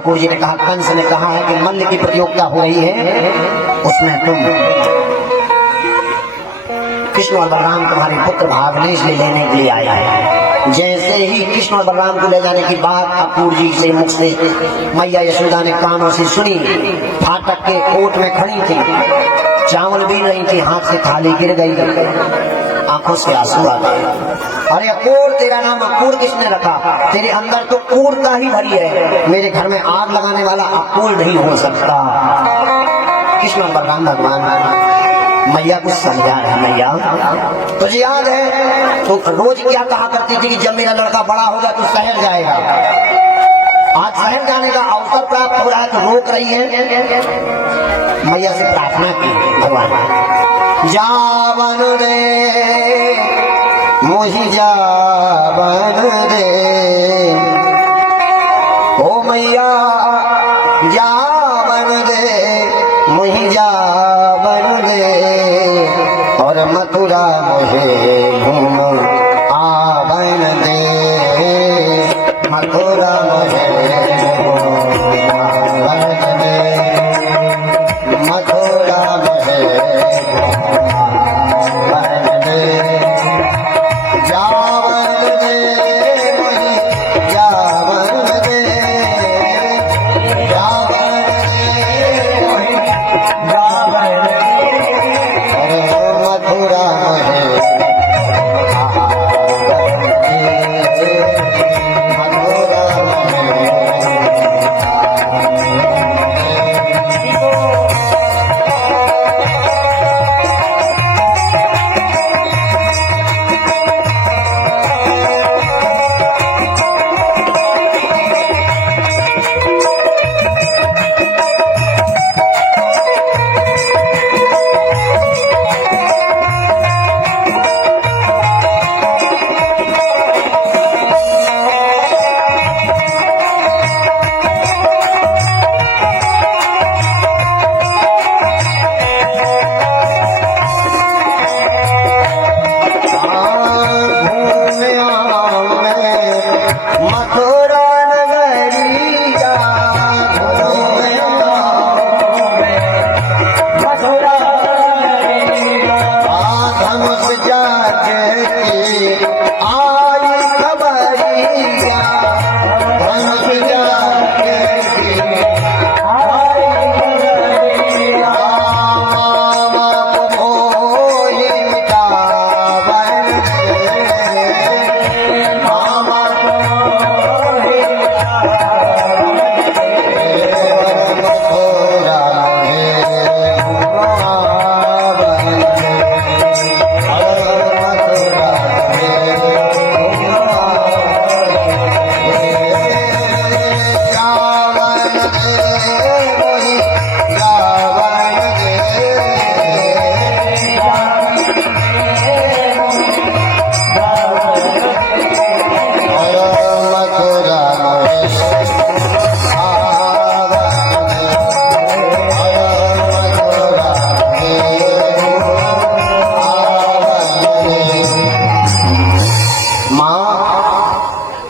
अकूर जी ने कहा, कंस ने कहा है कि मल्ल की प्रतियोगिता हो रही है, उसमें तुम कृष्ण और बलराम तुम्हारे पुत्र भागने इसलिए लेने के लिए आया है। जैसे ही कृष्ण और बलराम को ले जाने की बात अकूर जी से मुख से मैया यशोदा ने कानों से सुनी। फाटक के ओट में खड़ी थी, चावल भी नहीं थी, हाथ से थाली गिर गई, आंखों से आंसू आ गए। अरे अकूर, तेरा नाम अकूर किसने रखा? तेरे अंदर तो क्रूरता ही भरी है, मेरे घर में आग लगाने वाला अकूर नहीं हो सकता। कृष्ण और बलराम भगवान मैया को समझा रहे, मैया तुझे याद है तो रोज क्या कहा करती थी कि जब मेरा लड़का बड़ा होगा तो शहर जाएगा। आज शहर जाने का अवसर प्राप्त हो रहा है तो रोक रही है। मैया से प्रार्थना की, भगवान जावन रे मुझे जावन दे, ओ मैया जावन दे मुझे जावन दे, और मथुरा मुझे घूम आवन दे, मथुरा मुझे घूम आवन दे, मथुरा मुझे आवन दे, जावन दे मुझे जावन दे, जावन दे मुझे जावन दे, मथुरा मुझे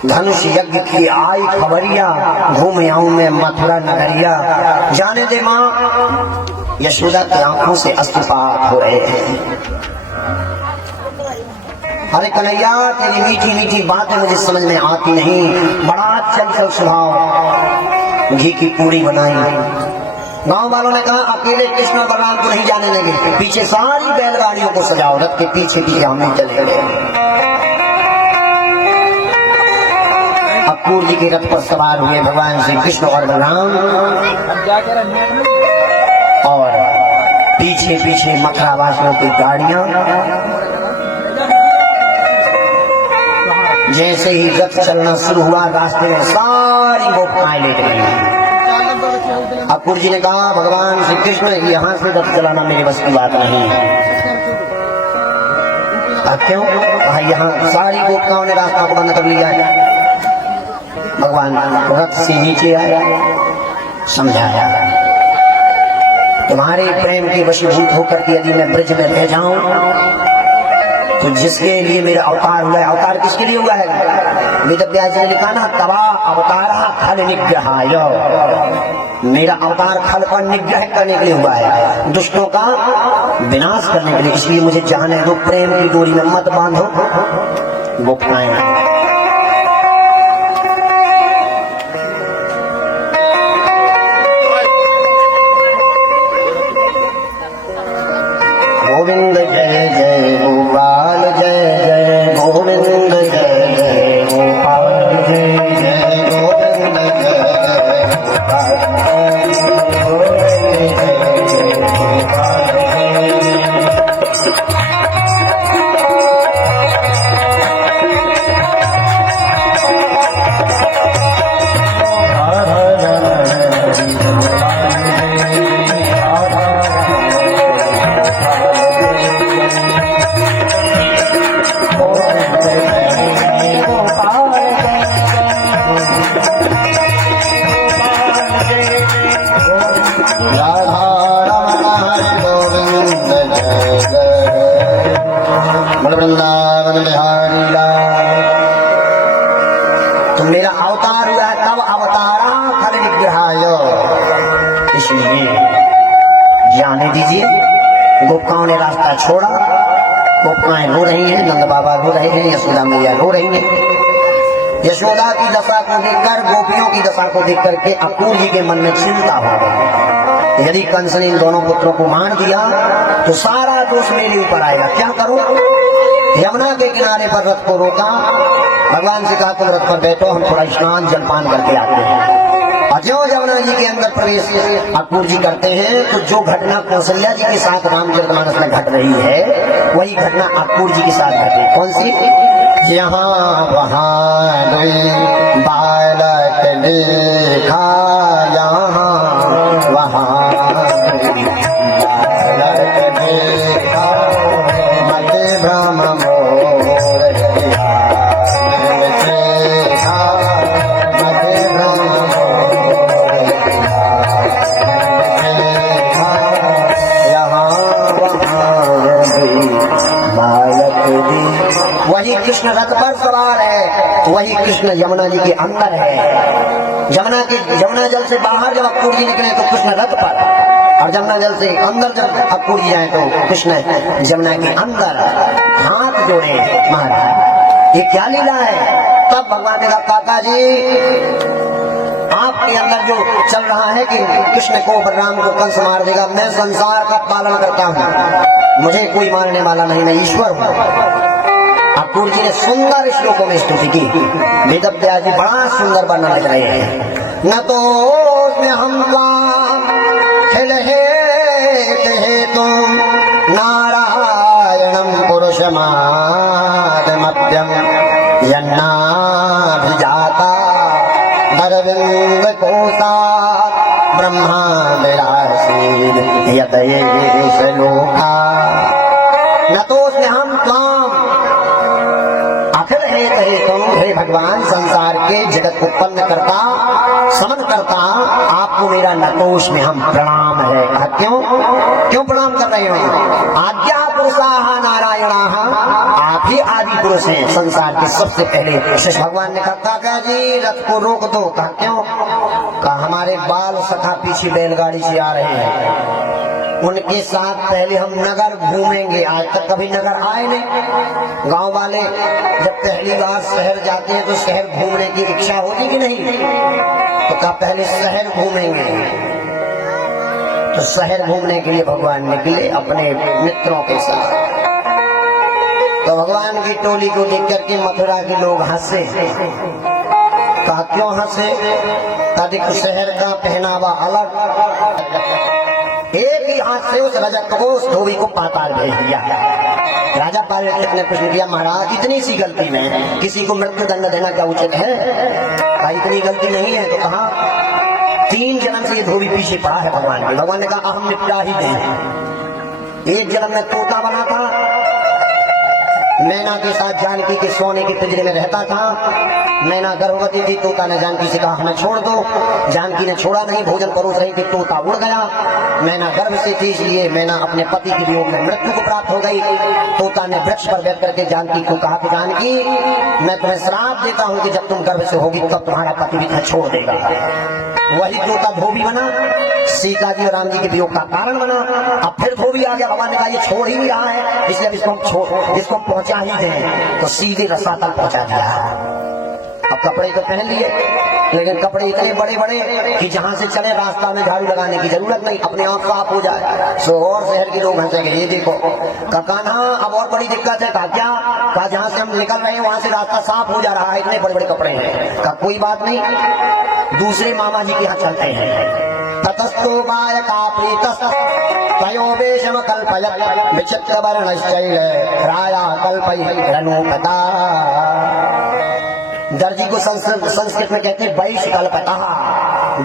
धनुष यज्ञ की आई खबरिया, घूम आऊं मैं मथुरा नगरिया। जाने दे माँ, यशोदा की आंखों से अश्रुपात हो रहे थे। अरे कन्हैया, तेरी मीठी मीठी बातें मुझे समझ में आती नहीं, बड़ा चंचल स्वभाव, घी की पूरी बनाई। गांव वालों ने कहा अकेले कृष्ण और बलराम को नहीं जाने लगे, पीछे सारी बैलगाड़ियों को सजाओ, रथ के पीछे पीछे हम नहीं चले गए। अकूर जी के रथ पर सवार हुए भगवान श्री कृष्ण और बलराम, और पीछे पीछे मथुरा वासियों की गाड़ियां। जैसे ही रथ चलना शुरू हुआ, रास्ते में सारी गोपिकाएं लेट गई। अकूर जी ने कहा भगवान श्री कृष्ण, यहाँ से रथ चलाना मेरे बस की बात नहीं है। क्यों? यहाँ सारी गोपिकाओं ने रास्ता को बंद कर लिया है। भगवान रथ से नीचे आया, समझाया तुम्हारे प्रेम के वशीभूत होकर के यदि मैं ब्रज में रह जाऊं तो जिसके लिए मेरा अवतार हुआ है, अवतार किसके लिए हुआ है? वेद व्यास जी ने लिखा ना, तवा अवतारा खल निग्रहाय, मेरा अवतार खल पर निग्रह करने के लिए हुआ है, दुष्टों का विनाश करने के लिए। इसलिए मुझे जाने दो, प्रेम की डोरी में मत बांधो गोपिकाएं। गोविंद जय जय गोपाल, जय जय गोविंद, जय जय गोपाल, जय जय गोविंद, जय जय वृंदावन बिहारी लाल। तो मेरा अवतार हुआ है, तब अवतारा खल निग्रहाय। इसलिए जाने दीजिए। गोपिकाओं ने रास्ता छोड़ा, गोपिकाएं रो रही हैं, नंद बाबा रो रहे हैं, यशोदा मैया रो रही हैं। यशोदा की दशा को देखकर, गोपियों की दशा को देख करके अपूर्व जी के मन में चिंता हो गई। यदि कंस ने इन दोनों पुत्रों को मार दिया तो सारा दोष मेरे ऊपर आएगा, क्या करूं? यमुना के किनारे पर रथ को रोका, भगवान से कहा तुम रथ पर बैठो, हम थोड़ा स्नान जलपान करके आते हैं। और जो यमुना जी के अंदर प्रवेश अक्रूर जी करते हैं तो जो घटना कौशल्या जी के साथ रामचरितमानस में घट रही है, वही घटना अक्रूर जी के साथ घटी। कौन सी? यहाँ वहाँ बालक देखा, यहाँ वहाँ बालक देखा, मत भ्रम मोर किया, देखा मत भ्रम मोर किया, देखा यहाँ वहाँ बालक दी। वही कृष्ण रथ पर सवार है, वही कृष्ण यमुना जी के अंदर है। यमुना जल से बाहर जब अक्रूर जी निकले तो कृष्ण रथ पर, और यमुना जल से अंदर जब अक्रूर जी आए तो कृष्ण यमुना के अंदर हाथ जोड़े महाराज। ये क्या लीला है? तब भगवान ने कहा काका जी, आपके अंदर जो चल रहा है कि कृष्ण को बलराम को कंस मार देगा, मैं संसार का पालन करता हूँ, मुझे कोई मारने वाला नहीं, मैं ईश्वर हूँ। अक्रूर जी ने सुंदर श्लोकों में स्तुति की। वेदव्यास जी बड़ा सुंदर वर्णन लिख रहे हैं। न तो हम तुम नारायणं पुरुषमादमभ्यं यन्नाभिजाता अरविंद कोसा ब्रह्मा विरासीद यतयेष लोका। न तो हम त्वाम अखिल हे तुम, हे भगवान संसार के जगत उत्पन्न करता समन करता, आपको मेरा नतोष में हम प्रणाम है। क्यों प्रणाम कर रहे हो? आद्या पुरुषाः नारायणाः, आप ही आदि पुरुष हैं संसार के सबसे पहले। शेष भगवान ने कहा काका जी रथ को रोक दो। कहा क्यों? कहा हमारे बाल सखा पीछे बैलगाड़ी से आ रहे हैं, उनके साथ पहले हम नगर घूमेंगे। आज तक कभी नगर आए नहीं। गांव वाले जब पहली बार शहर जाते हैं तो शहर घूमने की इच्छा होती कि नहीं? तो कहा पहले शहर घूमेंगे। तो शहर घूमने के लिए भगवान निकले अपने मित्रों के साथ। तो भगवान की टोली को देख करके मथुरा के लोग हंसे। कहा क्यों हंसे? कहा शहर का पहनावा अलग, एक ही हाथ से उस रजत को उस धोबी को पाताल भेज दिया। राजा पार्वती ने कुछ नहीं किया। महाराज इतनी सी गलती में किसी को मृत्यु दंड देना क्या उचित है? भाई इतनी गलती नहीं है। तो कहा 3 जन्म से ये धोबी पीछे पड़ा है भगवान के। भगवान ने कहा अहम निपटा ही दें। एक जन्म में तोता बना था, मैना के साथ जानकी के सोने के पिंजरे में रहता था। मैना गर्भवती थी, तोता ने जानकी से कहा हमें छोड़ दो। जानकी ने छोड़ा नहीं, भोजन परोस रही थी, तोता उड़ गया। मैना गर्भ से थी, इसलिए मैना अपने पति के वियोग में मृत्यु को प्राप्त हो गई। तोता ने वृक्ष पर बैठ करके जानकी को कहा कि जानकी, मैं तुम्हें श्राप देता हूँ कि जब तुम गर्भ से होगी तब तुम्हारा पति भी तुम्हें छोड़ देगा। वही तोता धोबी बना, सीता जी और राम जी के वियोग का कारण बना। अब फिर धोबी आ गया, भगवान ने कहा ये छोड़ ही नहीं रहा है, इसलिए अब इसको पहुंचा ही दें। तो सीधे रसातल पहुंचा दिया। अब कपड़े तो पहन लिए, लेकिन कपड़े इतने बड़े बड़े कि जहां से चले रास्ता में झाड़ू लगाने की जरूरत नहीं, अपने आप साफ हो जाए। सो और शहर के लोग हंसेंगे, ये देखो कान्हा अब और बड़ी दिक्कत है। क्या? कहा जहां से हम निकल रहे हैं वहां से रास्ता साफ हो जा रहा है, इतने बड़े बड़े कपड़े हैं। का कोई बात नहीं, दूसरे मामा जी के यहाँ चलते हैं। ततस्तो बालका प्रीतस्त तयोवेशम कल्पयत् विचित्र वर्णश्चैल राया कल्पयत् रनुपता। दर्जी को संस्कृत में कहते हैं वैश कल्पतः,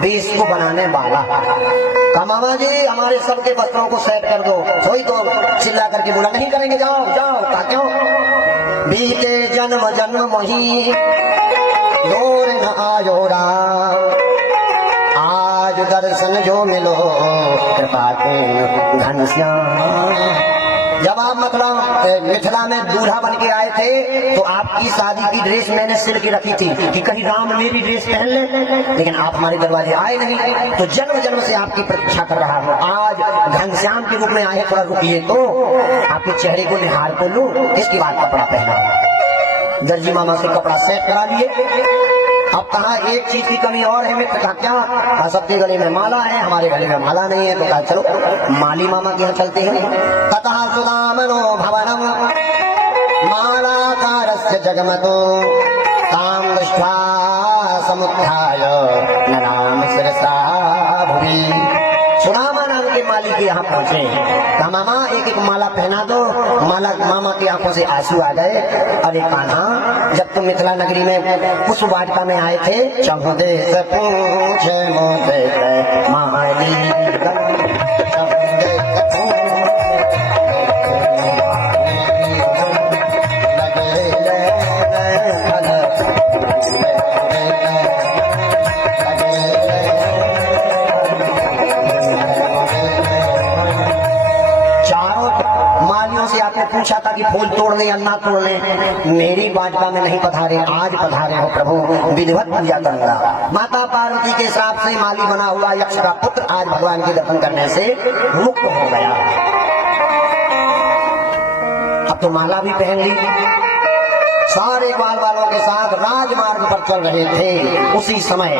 वेश को बनाने वाला। मामा जी हमारे सबके वस्त्रों को सेट कर दो। सोई तो चिल्ला करके बोला नहीं करेंगे, जाओ जाओ। का क्यों? बीते जन्म जन्म मोही दूर न आयो राम, आज दर्शन जो मिलो कृपा के घनश्याम। जब आप मतलब मिथिला में दूल्हा बन के आए थे तो आपकी शादी की ड्रेस मैंने सिल के रखी थी कि कहीं राम मेरी ड्रेस पहन ले, लेकिन आप हमारे दरवाजे आए नहीं, तो जन्म जन्म से आपकी प्रतीक्षा कर रहा हूँ। आज घनश्याम के रूप में आए, थोड़ा रुकिए तो आपके चेहरे को निहार को लूं, इसके बाद कपड़ा पहना। दर्जी मामा से कपड़ा सेट करा लिए। अब कहा एक चीज की कमी और है मित्र। कहा क्या? सबके गले में माला है, हमारे गले में माला नहीं है। तो कहा चलो माली मामा के यहाँ चलते हैं। ततः सुदामनो भवनम मालाकारस्य जगमतो ताम दृष्ट्वा समुत्थाय नराम शिरसा भुवि। सुदामा नाम के माली के यहाँ पहुंचे। कहा मामा एक एक माला पहना दो। मामा की आंखों से आंसू आ गए। अरे कान्हा, जब तुम मिथिला नगरी में पुष्प वाटिका में आए थे, चहुदे से पूछे मोदे माली पूछा था कि फूल तोड़ ले या ना तोड़ ले, मेरी वाटिका में नहीं पधारे, आज पधारे हो प्रभु, विधिवत पूजा करूंगा। माता पार्वती के श्राप से माली बना हुआ यक्ष का पुत्र आज भगवान के दर्शन करने से मुक्त हो गया। अब तो माला भी पहन ली। सारे ग्वाल वालों के साथ राजमार्ग पर चल रहे थे। उसी समय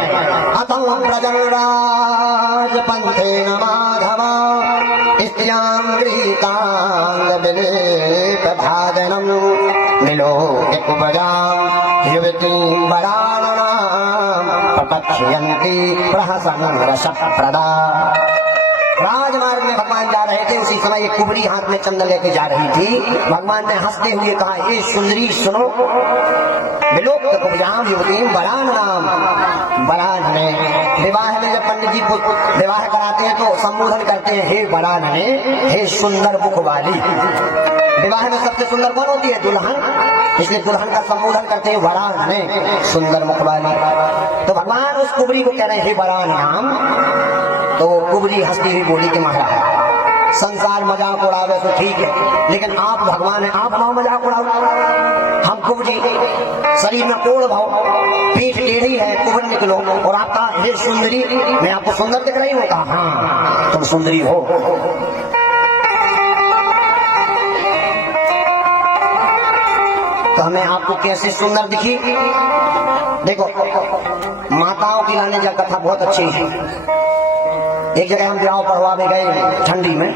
अतः प्रजनराज पंथे न माधवा स्त्रियां गृहीतांग विलेप भाजनम मिलो कुबजाम युवतीं बराननाम प्रपक्ष्यन्ति प्रहसन रसप्रदा। राजमार्ग में भगवान जा रहे थे, उसी समय एक कुबरी हाथ में चंदन लेके जा रही थी। भगवान ने हंसते हुए कहा, ये सुंदरी सुनो, विलोक्त कुबजाम युवती बरान नाम। बरान ने विवाह में जब पंडित जी विवाह कराते हैं तो संबोधन करते हैं, हे बरान ने, हे सुंदर मुख वाली। विवाह में सबसे सुंदर कौन होती है? दुल्हन। इसलिए दुल्हन का संबोधन करते हैं बरान ने, सुंदर मुख वाली। तो भगवान उस कुबरी को कह रहे हैं, हे बरान नाम। तो कुबरी हंसती हुई बोली कि महाराज संसार मजाक उड़ावे तो ठीक है, लेकिन आप भगवान है, आप ना मजाक उड़ाओ। हम कुबरी, शरीर में कोड़ भाव, पीठ टेढ़ी है, कुबर निकलो। और आपका हे सुंदरी, मैं आपको सुंदर दिख रही हूँ? कहा हाँ तुम सुंदरी हो। तो हमें आपको कैसे सुंदर दिखी? देखो माताओं की लाने जा कथा बहुत अच्छी है। एक जगह हम विवाह पढ़वा में गए ठंडी में,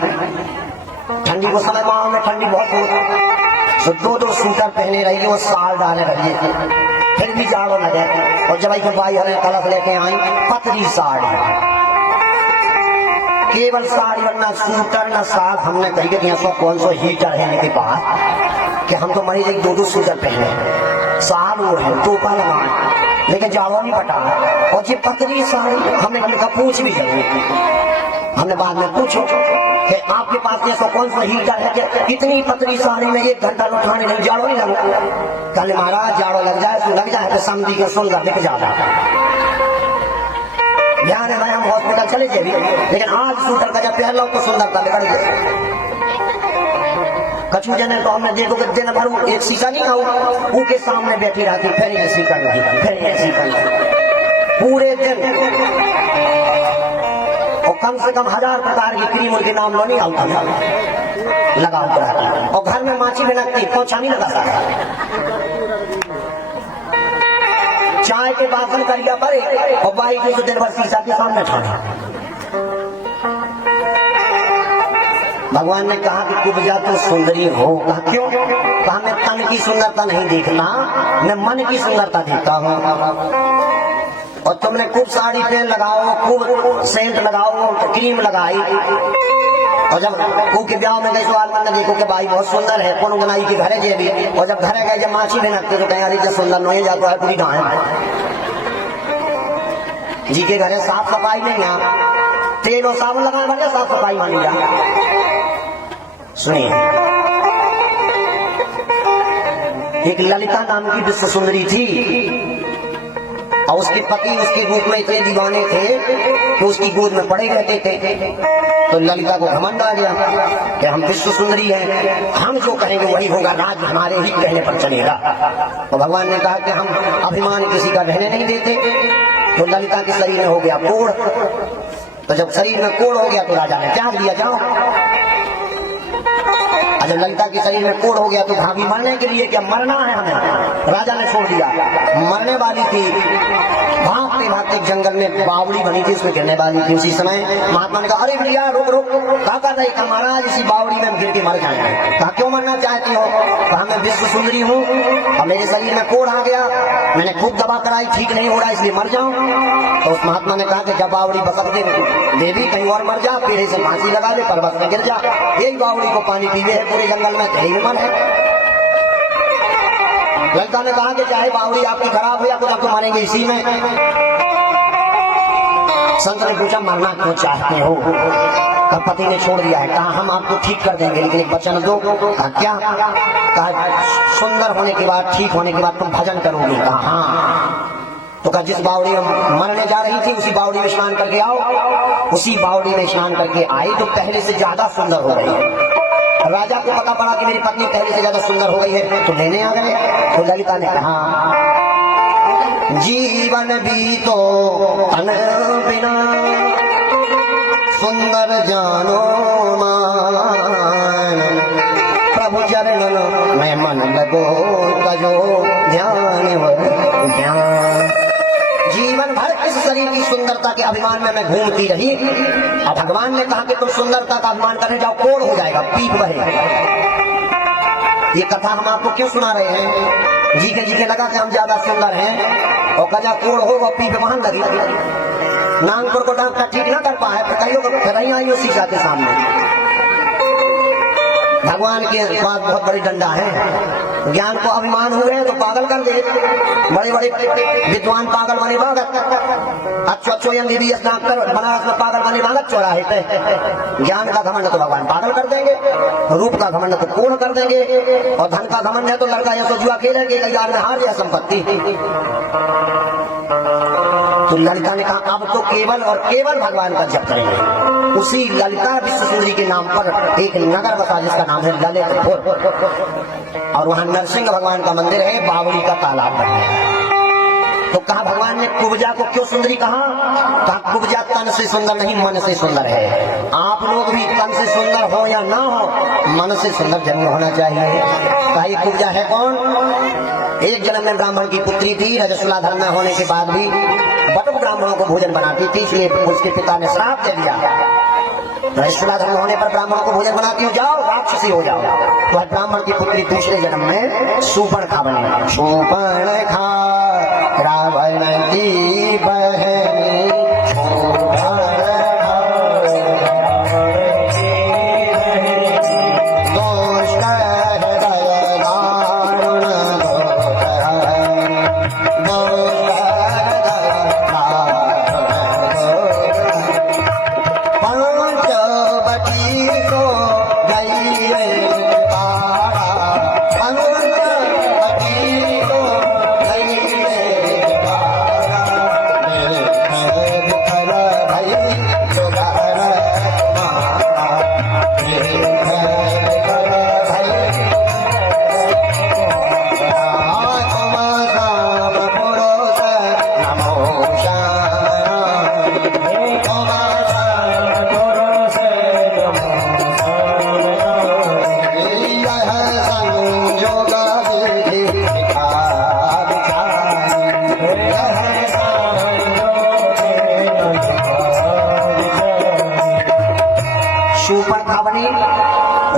ठंडी को समय माह में ठंडी बहुत होती, तो दो सूटर पहने रही, वो साल डाले रही, फिर भी जाड़ो न गए। और जब आई भाई हमें तलक लेके आई पतली साड़ी, केवल साड़ी वरना सूटर न साल। हमने कही कि यहाँ कौन सा हीटर है इनके पास कि हम तो मरीज एक दो सूटर पहने, साल वो है टोपा लगाए, लेकिन जावा नहीं पटा। और ये पतली साड़ी हमने कहा पूछ भी जरूर, हमने बाद में पूछो कि आपके पास ऐसा कौन सा हीटर है कि इतनी पतली साड़ी में 1 घंटा उठाने नहीं, जाड़ो नहीं लगा। कल महाराज जाड़ो लग जाए तो लग जाए तो समझी के सुंदर दिख जाता। ध्यान है भाई, हम हॉस्पिटल चले गए लेकिन आज सूटर का जब पहन लो तो सुंदरता बिगड़ गई। कछु जने तो हमने देखो कि दिन भर एक शीशा नहीं खाऊ, ऊ के सामने बैठी रहती, फिर ऐसी कर रही, फिर ऐसी कर रही पूरे दिन। और कम से कम 1000 प्रकार की क्रीम उनके नाम लो नहीं आता लगा होता। और घर में माछी में लगती, पोछा नहीं लगा सकता। चाय के बासन कर लिया परे और बाई जो दिन भर शीशा के सामने छोड़ा। भगवान ने कहा कि कुब्जा तो सुंदरी हो। कहा क्यों? कहा मैं तन की सुंदरता नहीं देखना, मैं मन की सुंदरता देखता हूँ। और तुमने खूब साड़ी पहन लगाओ, खूब सेंट लगाओ, क्रीम लगाई, और जब कू के ब्याह में गए तो आदमी ने देखो कि भाई बहुत सुंदर है, कौन बनाई के घरे जे भी। और जब घरे गए जब माछी में नकते तो कहीं अरे जब सुंदर नहीं जाता है पूरी गाय जी के घरे साफ सफाई नहीं है, तेल और साबुन लगाने वाले साफ सफाई मानी जा। सुनिए, एक ललिता नाम की विश्व सुंदरी थी और उसके पति उसके रूप में इतने दीवाने थे कि उसकी गोद में पड़े रहते थे। तो ललिता को घमंड आ गया कि हम विश्व सुंदरी हैं, हम जो कहेंगे वही होगा, राज हमारे ही कहने पर चलेगा। तो भगवान ने कहा कि हम अभिमान किसी का रहने नहीं देते। तो ललिता के शरीर में हो गया कोढ़। तो जब शरीर में कोढ़ हो गया तो राजा ने त्याग दिया, जाओ। जब ललिता के शरीर में कोढ़ हो गया तो भाभी मरने के लिए, क्या मरना है हमें, राजा ने छोड़ दिया। मरने वाली थी, भागते भागते जंगल में बावड़ी बनी थी, उसमें गिरने वाली थी। उसी समय महात्मा ने कहा अरे भैया रुक रुक, कहा नहीं का महाराज इसी बावड़ी में हम गिर के मर जाएंगे। कहा क्यों मरना चाहती हो? कहा मैं विश्व सुंदरी हूँ और मेरे शरीर में कोढ़ आ गया, मैंने खूब दवा कराई, ठीक नहीं हो रहा, इसलिए मर जाऊं। तो उस महात्मा ने कहा कि जब बावड़ी बसक दे देवी कहीं और मर जा, पेड़े से फांसी लगा दे, पर्वत में गिर जा, यही बावड़ी को पानी पीवे है पूरे जंगल में, यही मन है। ललिता ने कहा कि चाहे बावड़ी आपकी खराब हो या कुछ, आप तो मारेंगे इसी में। संत ने पूछा मरना क्यों चाहते हो? तब पति ने छोड़ दिया है। कहा हम आपको ठीक कर देंगे लेकिन एक वचन दो। कहा क्या? कहा सुंदर होने के बाद, ठीक होने के बाद तुम भजन करोगे। कहा हाँ। तो कहा जिस बावड़ी में मरने जा रही थी उसी बावड़ी में स्नान करके आओ। उसी बावड़ी में स्नान करके आई तो पहले से ज्यादा सुंदर हो गई। राजा को पता पड़ा कि मेरी पत्नी पहले से ज्यादा सुंदर हो गई है, तो लेने आ गए। तो ललिता ने कहा जीवन भी तो तन बिना सुंदर जानो मान, प्रभु चरणन में मन लगो तजो ध्यान ध्यान। जीवन भर इस शरीर की सुंदरता के अभिमान में मैं घूमती रही। अब भगवान ने कहा कि तुम सुंदरता का अभिमान करने जाओ, कोढ़ हो जाएगा, पीप बहेगा। ये कथा हम आपको क्यों सुना रहे हैं? जी के लगा कि हम ज्यादा सुंदर हैं और कजा कोढ़ हो और पीप वहां लगी। नागपुर को डॉक्टर ठीक ना कर पाए, फिर आई उसी के सामने। भगवान के पास बहुत बड़ी डंडा है। ज्ञान को अभिमान हुए हैं तो पागल कर दे। बड़े बड़े विद्वान पागल बने भागत, अच्छो MBBS डॉक्टर बनारस में पागल बने भागत चौराहे पे। ज्ञान का घमंड तो भगवान पागल कर देंगे, रूप का घमंड तो कोढ़ कर देंगे, और धन का घमंड है तो लड़का या तो जुआ खेलेंगे, कई बार में हार गया संपत्ति। तो ललिता ने कहा अब तो केवल और केवल भगवान का जप करेंगे। उसी ललिता विश्व सुंदरी के नाम पर एक नगर बसा जिसका नाम है ललितपुर, और वहां नरसिंह भगवान का मंदिर है, बावड़ी का तालाब बना है। तो कहा भगवान ने कुब्जा को क्यों सुंदरी कहा? कहा कुब्जा तन से सुंदर नहीं, मन से सुंदर है। आप लोग भी तन से सुंदर हो या ना हो, मन से सुंदर जन्म होना चाहिए। कहा ये कुब्जा है कौन? एक जन्म में ब्राह्मण की पुत्री थी, रजस्वला धर्म में होने के बाद भी बटुक ब्राह्मणों को भोजन बनाती थी, इसलिए उसके पिता ने श्राप दे दिया, रजस्वला धर्म होने पर ब्राह्मणों को भोजन बनाती हो जाओ, राक्षसी हो जाओ। तो ब्राह्मण की पुत्री दूसरे जन्म में शूर्पणखा बनी। शूर्पणखा रावण की बहनी,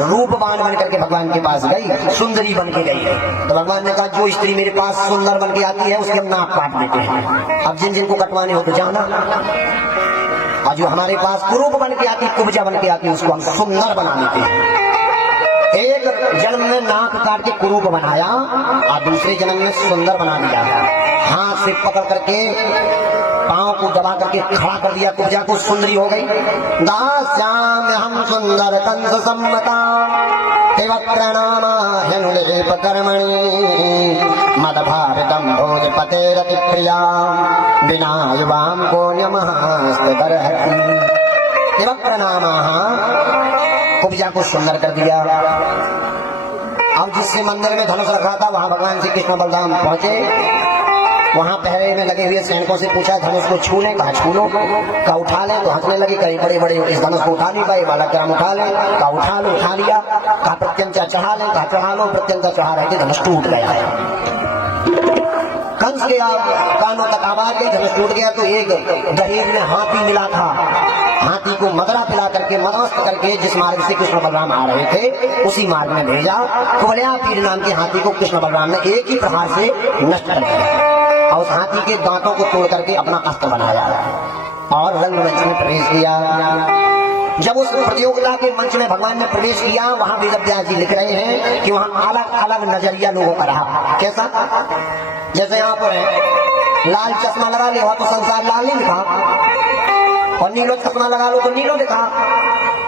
रूपवान बन करके भगवान के पास गई, सुंदरी बन के गई। तो भगवान ने कहा जो स्त्री मेरे पास सुंदर बन के आती है उसके हम नाक काट देते हैं। अब जिन जिनको कटवाने हो तो जाना, और जो हमारे पास कुरूप बन के आती, कुब्जा बन के आती, उसको हम सुंदर बना देते हैं। एक जन्म में नाक काट के कुरूप बनाया और दूसरे जन्म में सुंदर बना दिया। हाथ से पकड़ करके पांव को दबा करके खड़ा कर दिया, कुब्जा को, सुंदरी हो गई। दास्याम हम सुंदर कंस सम्मता कर्मणि मदभावितम भोजपते रति प्रिया बिना युवाम को प्रणाम। कुब्जा को सुंदर कर दिया। अब जिससे मंदिर में धनुष रखा था वहां भगवान श्री कृष्ण बलराम पहुंचे। वहां पहरे में लगे हुए सैनिकों से पूछा धनुष को छू ले, कहा छू लो, का उठा ले, तो हंसने लगे। कहीं बड़े बड़े इस धनुष को उठा नहीं पाए, बालक राम उठा ले, का उठा लो, उठा लिया, का प्रत्यंचा चढ़ा ले, का चढ़ा लो, प्रत्यंचा चढ़ा रहे थे, धनुष टूट गया। कंस के कानों तक आवाज गई, धनुष टूट गया। तो एक दहेज में हाथी मिला था, हाथी को मदरा पिला करके मदमस्त करके जिस मार्ग से कृष्ण बलराम आ रहे थे उसी मार्ग में भेजा। कुबलिया पीर नाम के हाथी को कृष्ण बलराम ने एक ही प्रहार से नष्ट कर दिया और उस हाथी के दांतों को तोड़ करके अपना अस्त्र बनाया और रंगमंच में प्रवेश किया। जब उस प्रतियोगिता के मंच में भगवान ने प्रवेश किया, वहां वेदव्यास जी लिख रहे हैं कि वहां अलग अलग नजरिया लोगों का रहा। कैसा? जैसे यहाँ पर है, लाल चश्मा लगा लिया तो संसार लाल नहीं दिखा, और नीलो चश्मा लगा लो तो नीलो दिखा,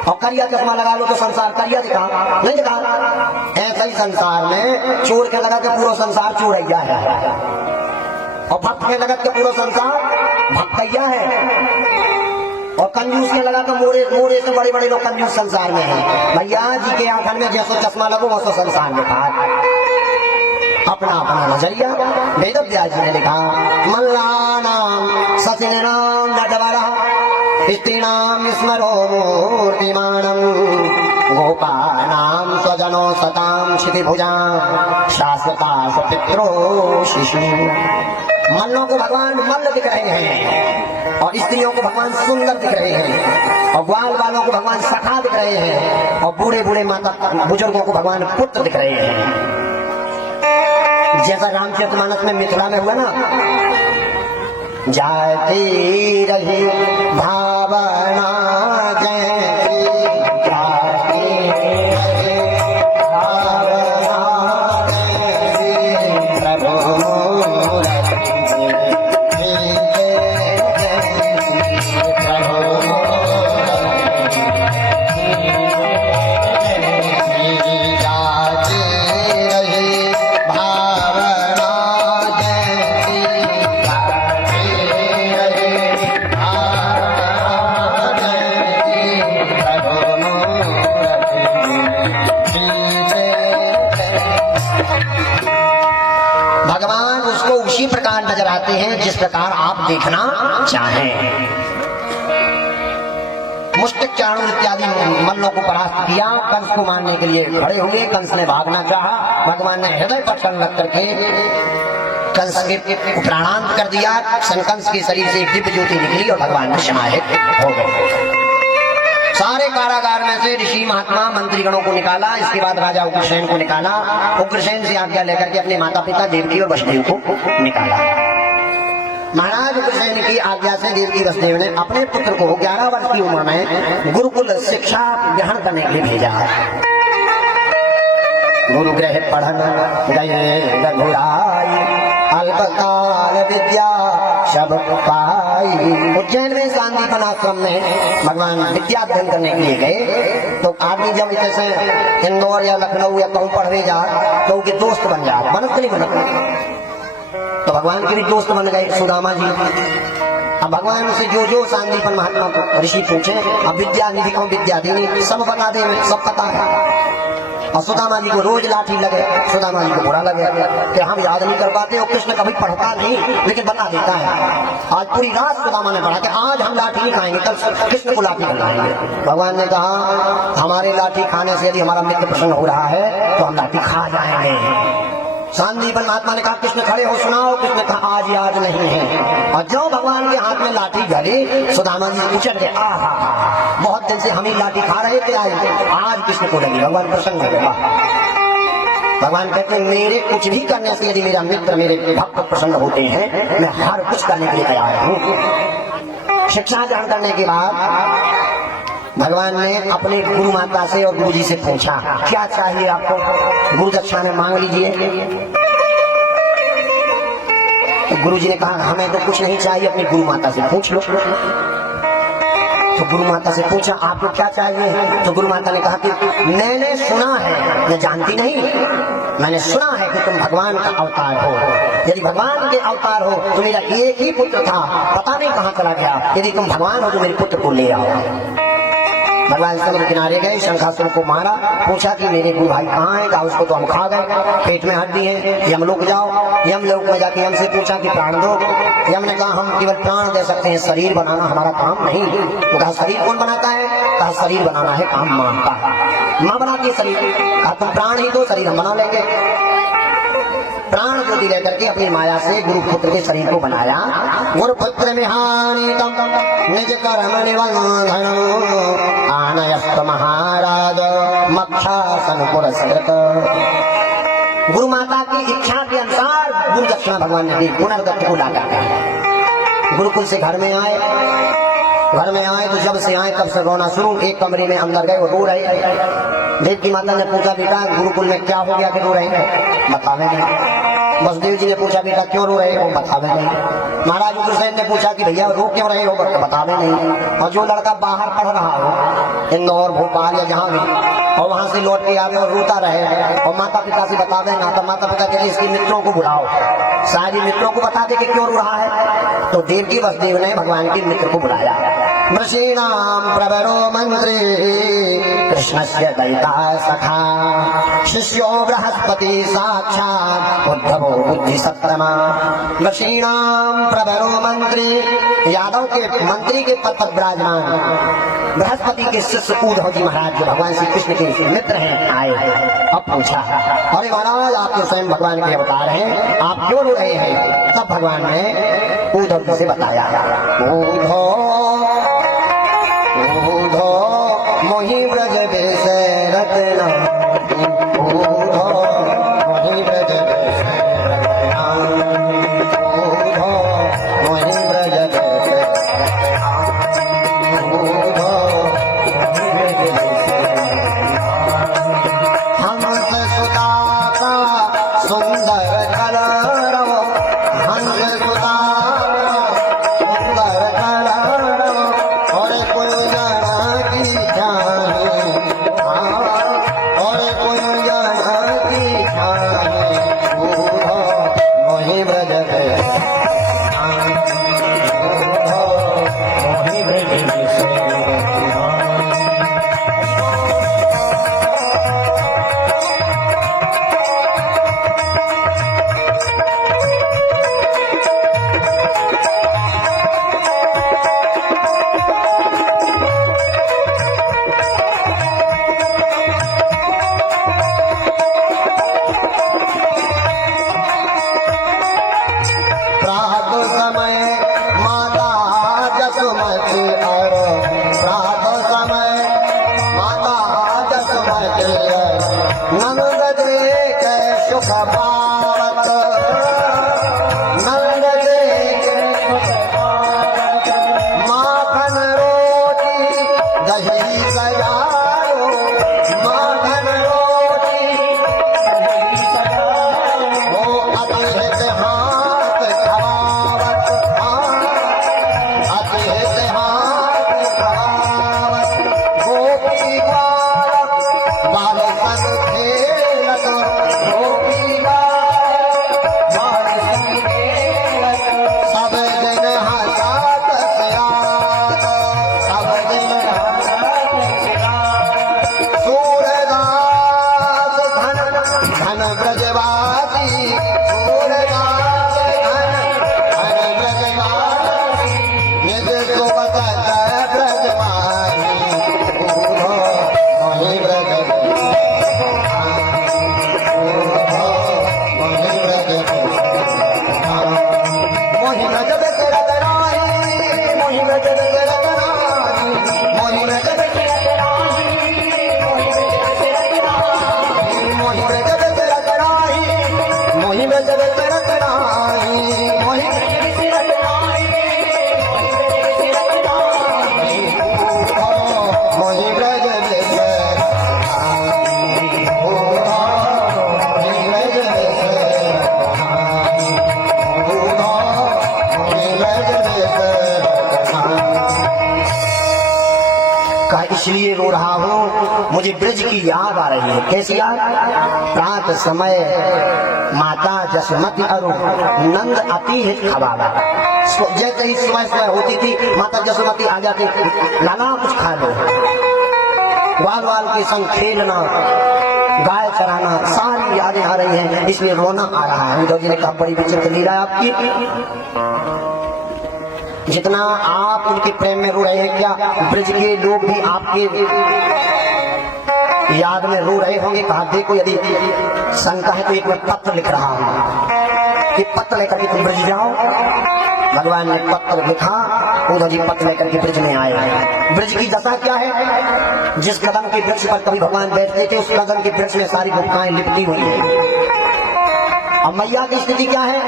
और करिया चश्मा लगा लो तो संसार करिया दिखा, नहीं दिखा। ऐसा ही संसार में चोर के लगा के पूरा संसार चोरैया है, और भक्त के लगा के पूरा संसार भक्तैया है, और कंजूस के लगा तो मोरे मोरे से बड़े बड़े लोग कंजूस संसार में है। भैया जी के आंखन में जैसो चश्मा लगो वैसो संसार में था। अपना अपना नजरिया। वेदव्यास जी ने लिखा, मल्लानाम सचिनाम नटवरा स्त्रीणाम स्मरो मूर्तिमानम गोपानाम स्वजनो सताम क्षितिभुजाम शाश्वता पित्रो शिशु। मल्लों को भगवान मल्ल दिख रहे हैं, और स्त्रियों को भगवान सुंदर दिख रहे हैं, और ग्वाल वालों को भगवान सखा दिख रहे हैं, और बूढ़े बूढ़े माता बुजुर्गों को भगवान पुत्र दिख रहे हैं। जैसा रामचरितमानस में मिथिला में हुआ ना, जाती रही भावना जैसी जाती रही भावना जैसी प्रभु नजर आते हैं जिस प्रकार आप देखना चाहें। मुष्टिक चाणूर इत्यादि मल्लों को परास्त किया, कंस को मारने के लिए खड़े हुए। कंस ने भागना चाहा, भगवान ने हृदय पटकन लग करके कंस के प्राणांत कर दिया। कंस के शरीर से एक दिव्य ज्योति निकली और भगवान में समाहित हो गए। सारे कारागार में से ऋषि महात्मा मंत्रीगणों को निकाला। इसके बाद राजा उग्रसेन को निकाला। उग्रसेन से आज्ञा लेकर के अपने माता पिता देवकी और वसुदेव को निकाला। महाराज उग्रसेन की आज्ञा से देवकी वसुदेव ने अपने पुत्र को 11 वर्ष की उम्र में गुरुकुल शिक्षा ग्रहण करने के लिए भेजा। गुरु ग्रह पढ़न गए रघुराई, अल्पकाल विद्या सब पाई। उज्जैन में शांतिवन आश्रम में भगवान विद्या अध्ययन करने के लिए गए। तो आदमी जब जैसे इंदौर या लखनऊ या कहूँ पढ़ने जा तो उनके दोस्त बन जाए, बनत नहीं बनत। तो भगवान के भी दोस्त बन गए सुदामा जी। अब भगवान से जो सांदीपन महात्मा को ऋषि पूछे, अब विद्या निधि को विद्या देनी सब बता दे, सब पता है। और सुदामा जी को रोज लाठी लगे, सुदामा जी को बुरा लगे कि हम याद नहीं कर पाते, और कृष्ण कभी पढ़ता नहीं लेकिन बता देता है। आज पूरी रात सुदामा ने पढ़ा कि आज हम लाठी नहीं खाएंगे, कल कृष्ण को लाठी खिलाएंगे। भगवान ने कहा हमारे लाठी खाने से यदि हमारा मित्र प्रसन्न हो रहा है तो हम लाठी खा जाएंगे। सांदीपन महात्मा ने कहा कृष्ण खड़े हो सुनाओ। कृष्ण कहा आज याद नहीं है। और जो भगवान के हाथ में लाठी गली, सुदामा जी उछल के बहुत दिन से हम ही लाठी खा रहे थे, आज कृष्ण को लगी। भगवान प्रसन्न हो गया। भगवान कहते हैं मेरे कुछ भी करने से यदि मेरा मित्र मेरे भक्त प्रसन्न होते हैं, मैं हर कुछ करने के लिए तैयार हूँ। शिक्षा ग्रहण करने के बाद भगवान ने अपने गुरु माता से और गुरु जी से पूछा क्या चाहिए आपको, गुरु दक्षिणा में मांग लीजिए। तो गुरु जी ने कहा हमें तो कुछ नहीं चाहिए, अपनी गुरु माता से पूछ लो। तो गुरु माता से पूछा आपको क्या चाहिए। तो गुरु माता ने कहा कि मैंने सुना है, मैं जानती नहीं, मैंने सुना है कि तुम भगवान का अवतार हो। यदि भगवान के अवतार हो तो मेरा एक ही पुत्र था, पता नहीं कहाँ चला गया। यदि तुम भगवान हो तो मेरे पुत्र को ले आओ। भगवान समुद्र किनारे गए, शंखासुर को मारा, पूछा कि मेरे गुरु भाई कहाँ है। कहा उसको तो हम खा गए, पेट में हड्डी है, यमलोक जाओ। यमलोक में जाके यम से पूछा कि प्राण दो। यम ने कहा हम केवल प्राण दे सकते हैं, शरीर बनाना हमारा काम नहीं। तो कहा शरीर कौन बनाता है। कहा शरीर बनाना है काम माँ का, माँ बनाती है शरीर। कहा तुम प्राण ही दो, शरीर हम बना लेंगे। प्राण ज्योति लेकर के अपनी माया से गुरुपुत्र के शरीर को बनाया। गुरुपुत्र निज कर्म निबंधन आनयस्त महाराज मक्षासन पुरस्कृत। गुरु माता की इच्छा के अनुसार गुरु दक्षिणा भगवान ने दी। पुनर्दत्त को लाकर गुरुकुल से घर में आए। घर में आए तो जब से आए तब से रोना शुरू। एक कमरे में अंदर गए, वो रो रहे। देवकी माता ने पूछा बेटा गुरुकुल में क्या हो गया कि रो रहे हैं। बतावे नहीं। वसुदेव जी ने पूछा बेटा क्यों रो रहे हो। बतावे नहीं। महाराज उग्रसेन ने पूछा कि भैया रो क्यों रहे हो। बतावे नहीं। और जो लड़का बाहर पढ़ रहा हो इंदौर भोपाल या जहाँ भी, और वहां से लौट के आवे और रोता रहे और माता पिता से बतावे ना, तो माता पिता कहते इसके मित्रों को बुलाओ, सारी मित्रों को बता दे कि क्यों रो रहा है। तो देवकी वसुदेव ने भगवान के मित्र को बुलाया। वृषीणां प्रवरो मंत्री कृष्णस्य दैता सखा शिष्यो बृहस्पति साक्षात् उद्धवो बुद्धि सत्तमा। वृषीणां प्रवरो मंत्री, यादव के मंत्री के पद पर विराजमान बृहस्पति के शिष्य उद्धव जी महाराज जो भगवान श्री कृष्ण के मित्र हैं आए। अब पूछा अरे महाराज आप तो स्वयं भगवान के अवतार हैं, आप क्यों रो रहे हैं। तब भगवान ने उद्धव जी से बताया मोहि ब्रज बेस रत्ना, मोहि ब्रज बेस रत्ना, मोहि ब्रज बेस हंस सुता का सुंदर कलरव, हंस सुता सुंदर इसलिए रो रहा हूँ, मुझे ब्रज की याद आ रही है। कैसी याद? रात समय माता जसमती अरु नंद अति हित खवावा। जैसे ही सुबह सुबह होती थी माता जसमती आ जाती, लाला कुछ खा लो। ग्वाल वाल के संग खेलना, गाय चराना, सारी यादें आ रही हैं, इसलिए रोना आ रहा है। उद्धव जी ने कहा बड़ी विचित्र लीला है आपकी। जितना आप उनके प्रेम में रो रहे हैं, क्या ब्रज के लोग भी आपके याद में रो रहे होंगे? कहा देखो यदि शंका है तो एक मैं पत्र लिख रहा हूं, कि पत्र लेकर के तुम ब्रज जाओ। भगवान ने पत्र लिखा, उद्धव जी पत्र लेकर के ब्रज में आए। ब्रज की दशा क्या है? जिस कदम के वृक्ष पर कभी भगवान बैठते थे, उस कदम के वृक्ष में सारी गुफाएं लिपटी हुई है। अब मैया की स्थिति क्या है?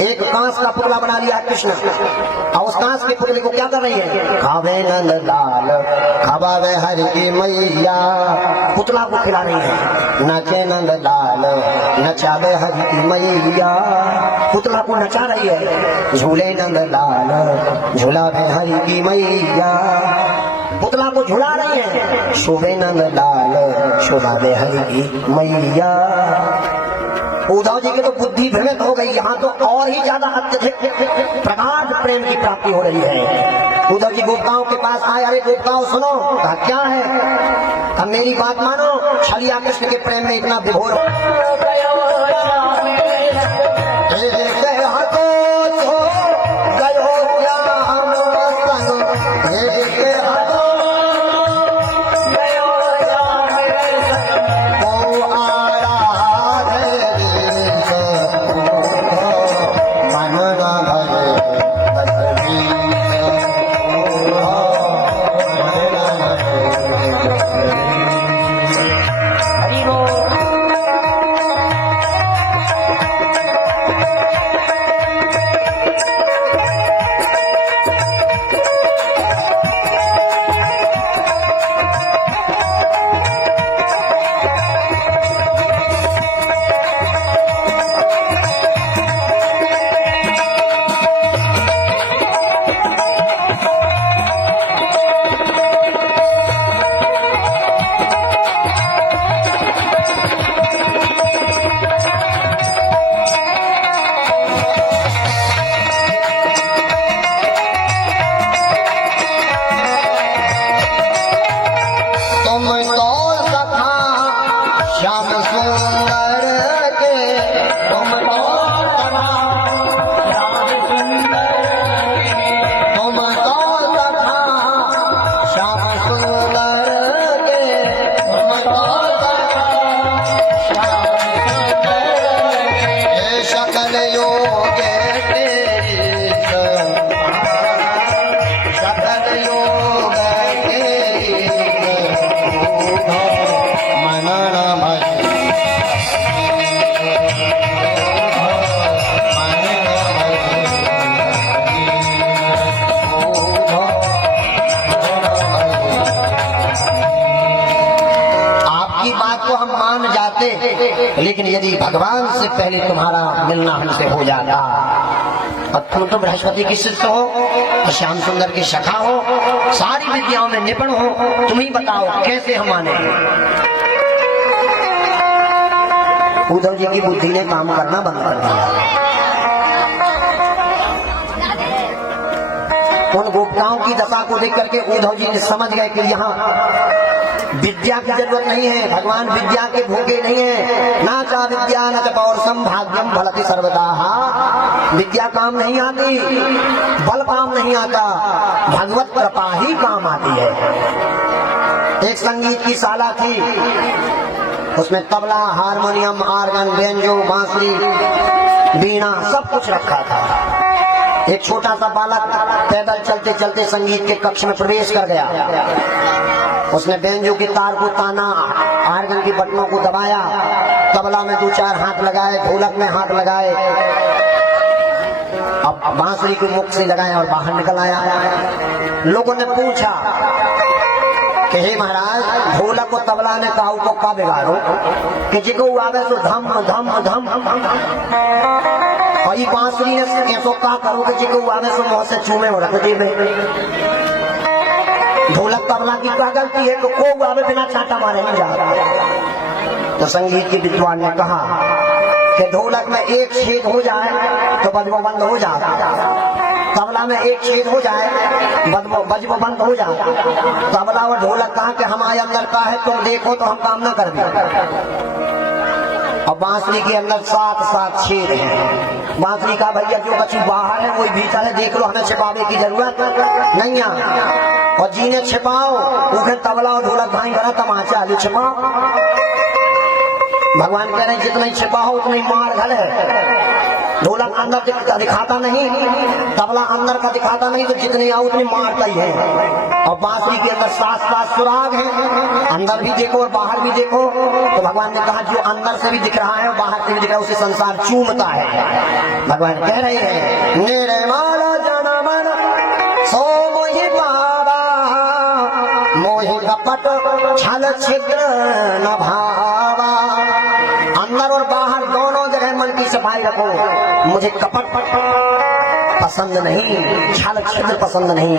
एक कांस का पुतला बना लिया है कृष्ण, और उस कांस के पुतले को क्या कर रही है? खावे नंद लाल खबावे हरि की मैया। पुतला को खिला रही है। नचे नंद लाल नचावे हरि की मैया। पुतला को नचा रही है। झूले नंद लाल झूलावे हरि की मैया। पुतला को झुला रही है। शोभे नंद लाल शोभावे हरि की मैया। उद्धव जी की तो बुद्धि भ्रमित हो गई, यहाँ तो और ही ज्यादा अत्यधिक प्रगाढ़ प्रेम की प्राप्ति हो रही है। उद्धव जी गोपिकाओं के पास आए, अरे गोपिकाओं सुनो। कहा क्या है? अब मेरी बात मानो, छलिया कृष्ण के प्रेम में इतना विभोर लेकिन यदि भगवान से पहले तुम्हारा मिलना हमसे हो जाता, और तुम तो बृहस्पति की शिष्य हो और श्याम सुंदर की सखा हो, सारी विद्याओं में निपुण हो, तुम ही बताओ कैसे हम माने। उद्धव जी की बुद्धि ने काम करना बंद कर दिया। उन गोपिकाओं की दशा को देख करके उद्धव जी ने समझ गए कि यहाँ विद्या की जरूरत नहीं है, भगवान विद्या के भूखे नहीं है। ना चा विद्या न च पौरुषम भाग्यम फलति सर्वदा। विद्या काम नहीं आती, बल काम नहीं आता, भगवत कृपा ही काम आती है। एक संगीत की शाला थी, उसमें तबला, हारमोनियम, आर्गन, बेंजो, बांसुरी, बीणा सब कुछ रखा था। एक छोटा सा बालक पैदल चलते चलते संगीत के कक्ष में प्रवेश कर गया। उसने बेंजो की तार को ताना, आर्गन की बटनों को दबाया, तबला में 2-4 हाथ लगाए, ढोलक में हाथ लगाए, अब बांसुरी को मुख से लगाए और बाहर निकल आया। लोगों ने पूछा कि हे महाराज, ढोलक को तबला ने काऊ को का बिगाड़ो कि जिको आवे तो धम धम धम, और ये बांसुरी ने ऐसो का करो कि जिको आवे तो मुंह से चूमे हो रख दे। ढोलक तबला की क्या गलती है? तो को आवे बिना चाटा मारे नहीं जा। तो संगीत के विद्वान ने कहा कि ढोलक में एक छेद हो जाए तो बजबो बंद हो जाए, तबला में एक छेद हो जाए बजबो बंद हो जाए। तबला और ढोलक कहा कि हमारे अंदर का है, तुम देखो तो हम काम ना कर दें। और बांसुरी के अंदर 7 छेद है। बांसुरी का भैया जो कछु बाहर है वही भीतर है, देख लो, हमें छिपावे की जरूरत नहीं है। और जीने छिपाओ उसे तबला और ढोलक भाई बना तमाचा छिपाओ। भगवान कह रहे हैं जितना ही छिपाओ उतना ही मार घर है। ढोलक अंदर दिखाता नहीं, तबला अंदर का दिखाता नहीं, तो जितने आओ उतनी मारता ही है। और बांसुरी के अंदर 7 सुराग हैं, अंदर भी देखो और बाहर भी देखो। तो भगवान ने कहा जो अंदर से भी दिख रहा है और बाहर से भी दिख रहा है उसे संसार चूमता है। भगवान कह रहे हैं निर्मल जनमन सो मोहि पावा, मोहि कपट छल छिद्र न भावा। अंदर और बाहर दोनों जगह मन की सफाई रखो। मुझे कपट पसंद नहीं, छल छिद्र पसंद नहीं।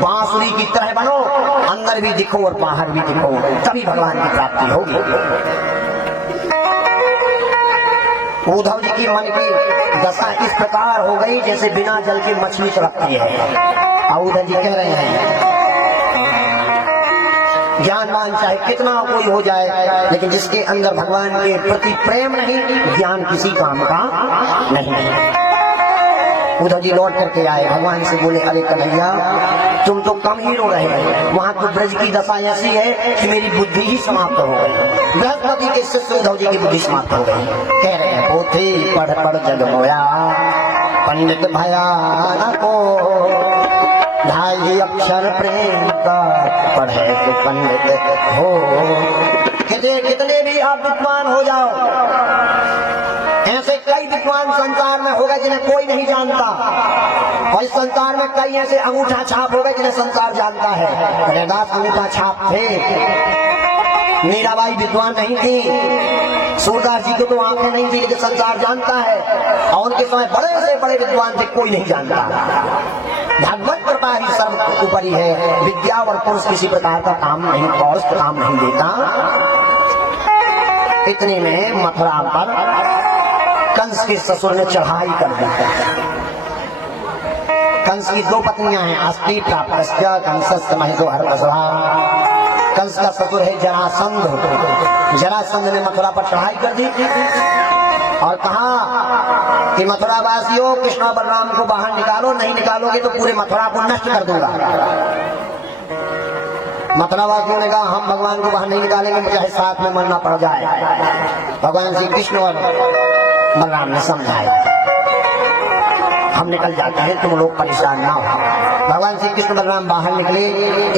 बांसुरी की तरह बनो, अंदर भी दिखो और बाहर भी दिखो, तभी भगवान की प्राप्ति होगी। उद्धव जी की मन की दशा इस प्रकार हो गई जैसे बिना जल के मछली तड़पती है। और उद्धव जी कह रहे हैं ज्ञानवान चाहे कितना कोई हो जाए, लेकिन जिसके अंदर भगवान के प्रति प्रेम नहीं, ज्ञान किसी काम का नहीं। उद्धव जी लौट करके आए, भगवान से बोले अरे कन्हैया तुम तो कम ही रो रहे हैं, वहां तो ब्रज की दशा ऐसी है कि मेरी बुद्धि ही समाप्त हो गई। बृहस्पति के शिष्य उद्धव जी की बुद्धि समाप्त हो गई। कह रहे हैं पोथी पढ़ पढ़ जग मोया, पंडित भया न को, ढाई अक्षर प्रेम का पढ़े तो पंडित हो। कितने भी आप विद्वान हो जाओ, ऐसे कई विद्वान संसार में हो गए जिन्हें कोई नहीं जानता, और इस संसार में कई ऐसे अंगूठा छाप हो गए जिन्हें संसार जानता है। रैदास अंगूठा छाप थे, मीराबाई विद्वान नहीं थी, सूरदास जी को तो आंखें नहीं थी, लेकिन संसार जानता है। और उनके समय बड़े से बड़े विद्वान थे, कोई नहीं जानता। भगवत कृपा ही सर्व ऊपरी है। विद्या और पुरुष किसी प्रकार का काम नहीं, और काम नहीं देता। इतने में मथुरा पर कंस के ससुर ने चढ़ाई कर दी। कंस की 2 पत्नियां हैं, अस्ति प्राप्तस्य कंसस्य महिषो हर्षसुरा। कंस का ससुर है जरासंध। जरासंध ने मथुरा पर चढ़ाई कर दी और कहा कि मथुरा वासियों कृष्ण और बलराम को बाहर निकालो, नहीं निकालोगे तो पूरे मथुरा को नष्ट कर दूंगा। मथुरा वासियों ने कहा हम भगवान को बाहर नहीं निकालेंगे, मुझे साथ में मरना पड़ जाए। भगवान श्री कृष्ण और बलराम ने समझाया हम निकल जाते हैं, तुम लोग परेशान ना हो। भगवान श्री कृष्ण बलराम बाहर निकले,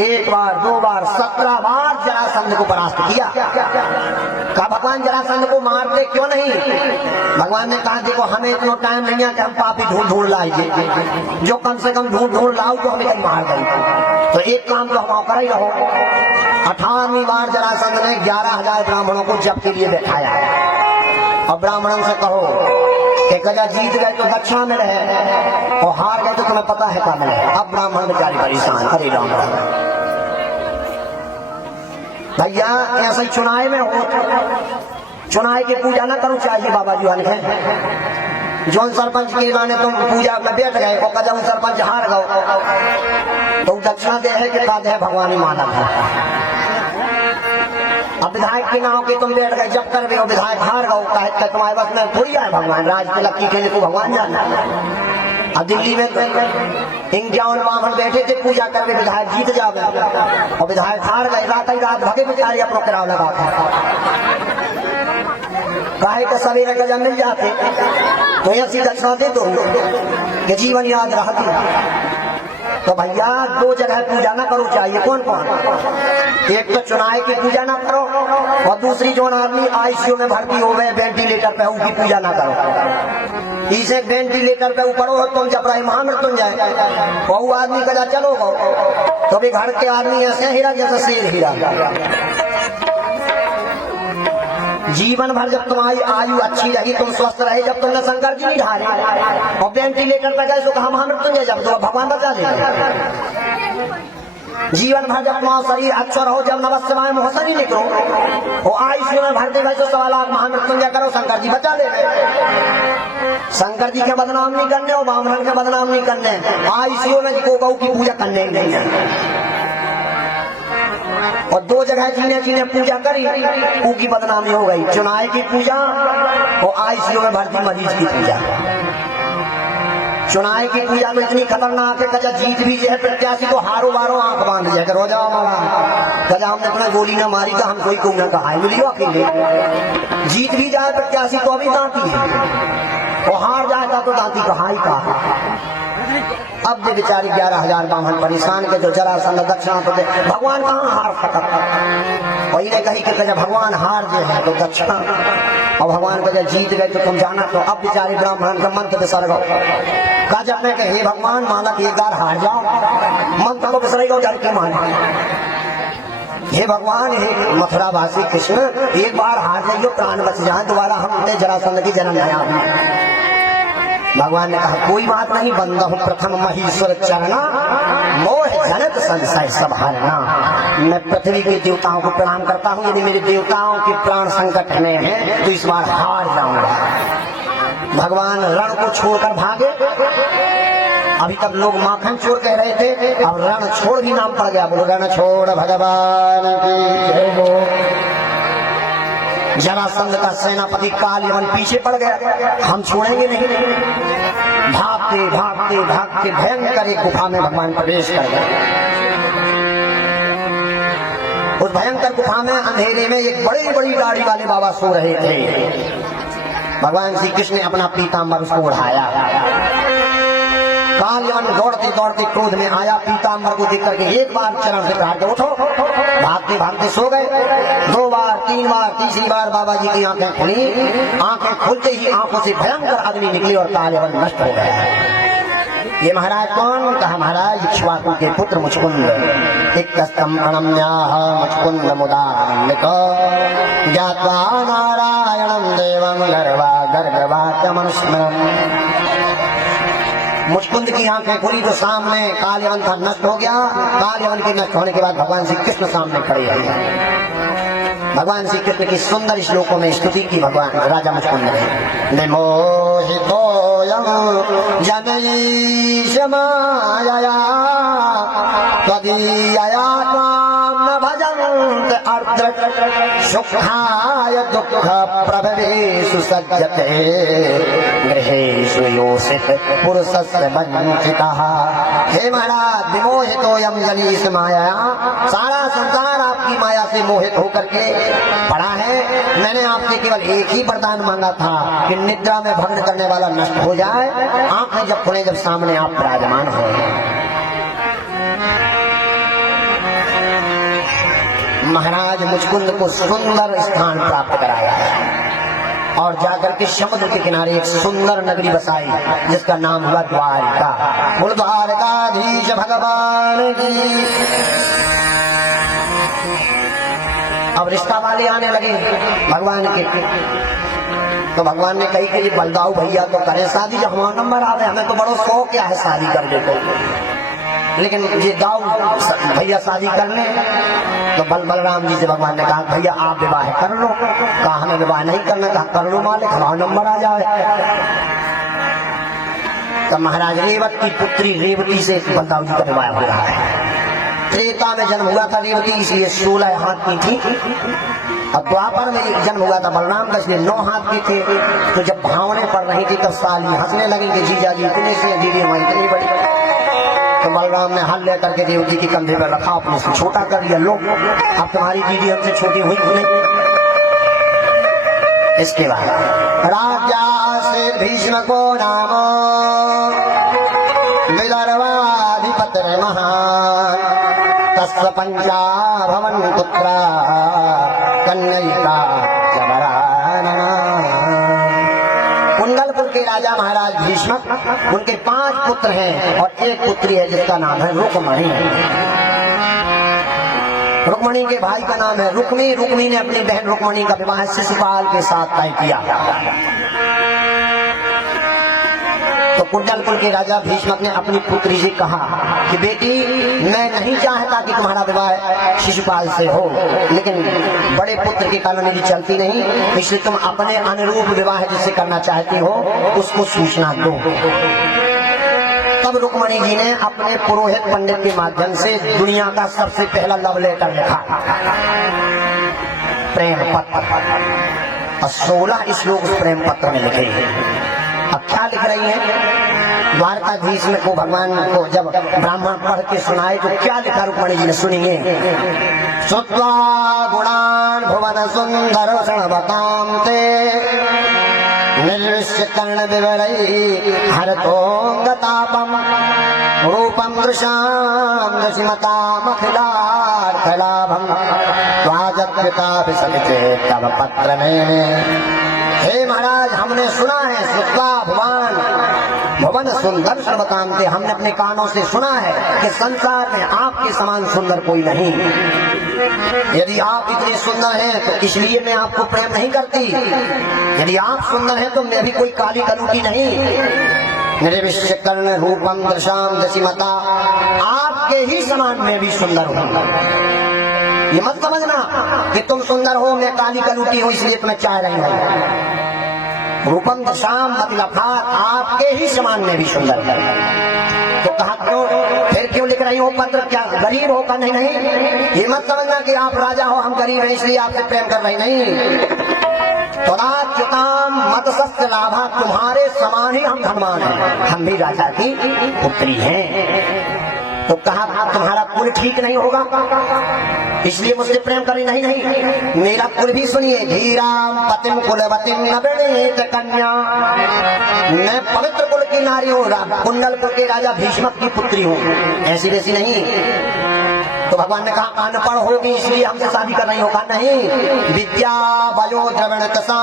1 बार 2 बार 17 बार जरासंध को परास्त किया। कहा भगवान जरासंध को मारते क्यों नहीं? भगवान ने कहा देखो हमें इतना टाइम नहीं है कि हम पापी ढूंढ लाएंगे, जो कम से कम ढूंढ लाओ तो हमें कहीं मार गई। तो एक काम तो हम कर ही रहो। 18वीं बार जरासंध ने 11,000 ब्राह्मणों को जप के लिए बैठाया और ब्राह्मणों से कहो कि कजा जीत गए तो दक्षिणा में रहे और हार गए तो तुम्हें पता है क्या मिले। अब ब्राह्मण बेचारे परेशान, हरे राम भैया ऐसा ही चुनाव में हो, चुनाव की पूजा ना करो चाहिए। बाबा जी वाले हैं जो सरपंच के माने तुम पूजा में बैठ गए और कजा सरपंच हार गए तो दक्षिणा दे है कि दे भगवान ही माना है। अब विधायक के नाव के तुम बैठ गए जब कर रहे हो, विधायक हार गए, तुम्हारे बस में थोड़ी आए भगवान, राज तिलक की खेले को भगवान जाना। अब दिल्ली में 51 ब्राह्मण बैठे थे पूजा करके, विधायक जीत जावे और विधायक हार गए, रात ही रात भगे बेचारे अपना किराया लगा काहे का सवेरे का मिल जाते तो ऐसी दक्षिणा दे दो कि जीवन याद रहती। तो भैया 2 जगह पूजा ना करो चाहिए। कौन कौन? एक तो चुनाव की पूजा ना करो और दूसरी जो आदमी आईसीयू में भर्ती हो गए वेंटिलेटर पे उनकी पूजा ना करो। इसे वेंटिलेटर पे ऊपर हो तुम जब रहे महामृत्युंजय बहु आदमी कजा चलो तो भी घर के आदमी ऐसे हीरा जैसे शेर हीरा। जीवन भर जब तुम्हारी आयु अच्छी रही, तुम स्वस्थ रहे, जब तुमने शंकर जी नहीं ढाले और वेंटिलेटर पर गए तो कहा महामृत्युंजय जब तो भगवान बचा दे। जीवन भर जब तुम्हारा शरीर अक्षर हो, जब नमस्कार मोहसन ही निकलो वो आयुष्य में भरते भाई तो 1.25 लाख महामृत्युंजय करो, शंकर जी बचा ले। शंकर जी के बदनाम नहीं करने और ब्राह्मण के बदनाम नहीं करने, आयुष्य में को गौ की पूजा करने ही नहीं है। और 2 जगह जीने पूजा करी, ऊ की बदनामी हो गई, चुनाव की पूजा और आईसीयू में भर्ती मरीज की पूजा। चुनाव की पूजा में इतनी खतरनाक है, कजा जीत भी है प्रत्याशी तो हारो बारो आंख बांध जाए करो जाओ हमारा, कजा हमने तुम्हें गोली ना मारी तो हम कोई को ना कहा मिलियो अकेले। जीत भी जाए प्रत्याशी तो अभी दांती है, और हार जाएगा तो दांती कहा ही कहा। अब जो बेचारी 11,000 ब्राह्मण परेशान के जो जरासंध दक्षिणा तो दे, भगवान कहाँ हार खत्म। वही ने कही कि भगवान हार जो है तो दक्षिणा, और भगवान का जब जीत गए तो तुम जाना। तो अब बेचारी ब्राह्मण का मंत्र बिसर गो, कहा जब मैं हे भगवान मालक एक बार हार जाओ, मंत्र को बिसर गो डर के माने। हे भगवान हे मथुरा वासी कृष्ण एक बार हार जाइयो, प्राण बच जाए, दोबारा हम जरासंध की जन्म नया। भगवान ने कहा कोई बात नहीं, बंदा हूँ प्रथम महीश्वर चरना, मोह जनक संशय सब हरना। मैं पृथ्वी के देवताओं को प्रणाम करता हूँ, यदि मेरे देवताओं के प्राण संकट में हैं तो इस बार हार जाऊंगा। भगवान रण को छोड़कर भागे। अभी तक लोग माखन चोर कह रहे थे, अब रण छोड़ भी नाम पड़ गया। बोलो रण छोड़ भगवान की जय हो। जरासंध का सेनापति काल यवन पीछे पड़ गया, हम छोड़ेंगे नहीं। भागते भागते भागते भयंकर एक गुफा में भगवान प्रवेश कर गए। उस भयंकर गुफा में अंधेरे में एक बड़ी बड़ी दाढ़ी वाले बाबा सो रहे थे। भगवान श्री कृष्ण ने अपना पीताम्बर उसको उठाया। काल यवन दौड़ते दौड़ते क्रोध में आया, पीताम्बर को देख करके एक बार चरण से कहा उठो। भागते भागते सो गए। 2 बार 3 बार, तीसरी बार बाबा जी की आंखें खुली। आंखें खुलते ही आंखों से भयंकर अग्नि निकली और काल यवन नष्ट हो गया। ये महाराज कौन? कहा महाराज इक्ष्वाकु के पुत्र मुचकुंद। एक कस्तम प्रणम्याह मुचकुंद मुदान्वित ज्ञात्वा नारायणं देवं गर्गवाक्यमनुस्मरन्। मुचकुंद की आंखें खुली तो सामने काल यवन था नष्ट हो गया। काल यवन के नष्ट होने के बाद भगवान श्री कृष्ण सामने खड़े हैं। भगवान श्री कृष्ण की सुंदर श्लोकों में स्तुति की भगवान राजा मुचकुंद ने। मोहितोऽयं जनैष मायया त्वदीयया त्वां न भजन्ते अर्धृत् सुखाय दुःख प्रभवेषु सज्जते गृहेषु योषित पुरुषस्य वंचितः। हे महाराज विमोहितोऽयं जनैष मायया, सारा संसार आपकी माया से मोहित होकर के पड़ा है। मैंने आपसे केवल एक ही वरदान मांगा था कि निद्रा में भंग करने वाला नष्ट हो जाए। आंखें जब खुले जब सामने आप विराजमान हो। महाराज मुचकुंद को सुंदर स्थान प्राप्त कराया और जाकर के समुद्र के किनारे एक सुंदर नगरी बसाई जिसका नाम हुआ द्वारिका। बोल द्वारकाधीश भगवान की। अब रिश्ता वाले आने लगे भगवान के, तो भगवान ने कही कि ये बलदाऊ भैया तो करें शादी, जब हमारा नंबर आवे हमें तो बड़ो शौक क्या है शादी करने को, लेकिन ये दाऊ भैया शादी करने। तो बलराम जी से भगवान ने कहा भैया आप विवाह कर लो। कहा हमें विवाह नहीं करना। कहा कर लो मालिक, हमारा नंबर आ जाए। तो महाराज रेवत की पुत्री रेवती से बलदाऊ जी का विवाह हो रहा है। त्रेता में जन्म हुआ था रेवती, इसलिए 16 हाथ की थी। अब द्वापर में जन्म हुआ था बलराम का, इसलिए 9 हाथ की थे। तो जब भावने पड़ रही थी तब साली हंसने लगी कि जीजा जी इतने से, दीदी हमारी इतनी बड़ी। तो बलराम ने हल लेकर के देवती के कंधे पर रखा, अपने से छोटा कर लिया। लो अब तुम्हारी दीदी हमसे छोटी हुई नहीं। इसके बाद राजा से भीष्म को नाम विदर्भाधिपति महान तस्य पंचा भवन पुत्रा कन्यका जबरानना। कुंडलपुर के राजा महाराज भीष्म, उनके 5 पुत्र हैं और एक पुत्री है जिसका नाम है रुक्मणी। रुक्मणी के भाई का नाम है रुक्मी। रुक्मी ने अपनी बहन रुक्मणी का विवाह शिशुपाल के साथ तय किया। तो कुंडलपुर के राजा भीष्मक ने अपनी पुत्री से कहा कि बेटी, मैं नहीं चाहता कि तुम्हारा विवाह शिशुपाल से हो, लेकिन बड़े पुत्र के कारण मेरी चलती नहीं, इसलिए तुम अपने अनुरूप विवाह जिससे करना चाहती हो उसको सूचना दो। तब रुक्मणी जी ने अपने पुरोहित पंडित के माध्यम से दुनिया का सबसे पहला लव लेटर लिखा, प्रेम पत्र, और 16 श्लोक उस प्रेम पत्र में लिखे हैं। अब क्या लिख रही है? द्वारकाधीश में को भगवान को जब ब्राह्मण पढ़ के सुनाए तो क्या लिखा रुक्मणी जी ने, सुनिए। श्रुत्वा गुणान् भुवन सुंदर शृण्वतां ते निर्विश्य कर्ण विवरैः हरतोऽङ्गतापम् रूपं दृशां दशिमतामखिलार्थलाभम् त्वाजत्पिताभिसमिते तव पत्रमेने। हे महाराज, हमने सुना है, श्रुत्वा भुवन सुंदर सर्वकांते, हमने अपने कानों से सुना है कि संसार में आपके समान सुंदर कोई नहीं। यदि आप इतने सुंदर हैं तो इसलिए मैं आपको प्रेम नहीं करती, यदि आप सुंदर हैं तो मैं भी कोई काली कलूटी नहीं। मेरे विश्व कर्ण रूपम दशाम दशिमता, आपके ही समान मैं भी सुंदर हूँ। ये मत समझना कि तुम सुंदर हो मैं काली कलूटी हूँ इसलिए तुम्हें चाह रही हूँ। रूपम दशाम मतलब आपके ही समान में भी सुंदर है। तो कहा क्यों, फिर क्यों लिख रही हो पत्र, क्या गरीब हो? का नहीं नहीं, ये मत समझना कि आप राजा हो हम गरीब हैं इसलिए आपसे प्रेम कर रही नहीं। त्वदाच्युताम मत सत्य लाभा, तुम्हारे समान ही हम धनवान हैं, हम भी राजा की पुत्री हैं। तो कहा तुम्हारा कुल ठीक नहीं होगा इसलिए मुझसे प्रेम करी, नहीं नहीं, मेरा कुल भी सुनिए। धीराम पतिम कुलवतिम नवनीत कन्या, मैं पवित्र कुल की नारी हूँ, कुंडलपुर के राजा भीष्मक की पुत्री हूँ, ऐसी वैसी नहीं। तो भगवान ने कहा अनपढ़ होगी इसलिए हमसे शादी कर रही होगा, नहीं। विद्या वयो द्रवण तसा,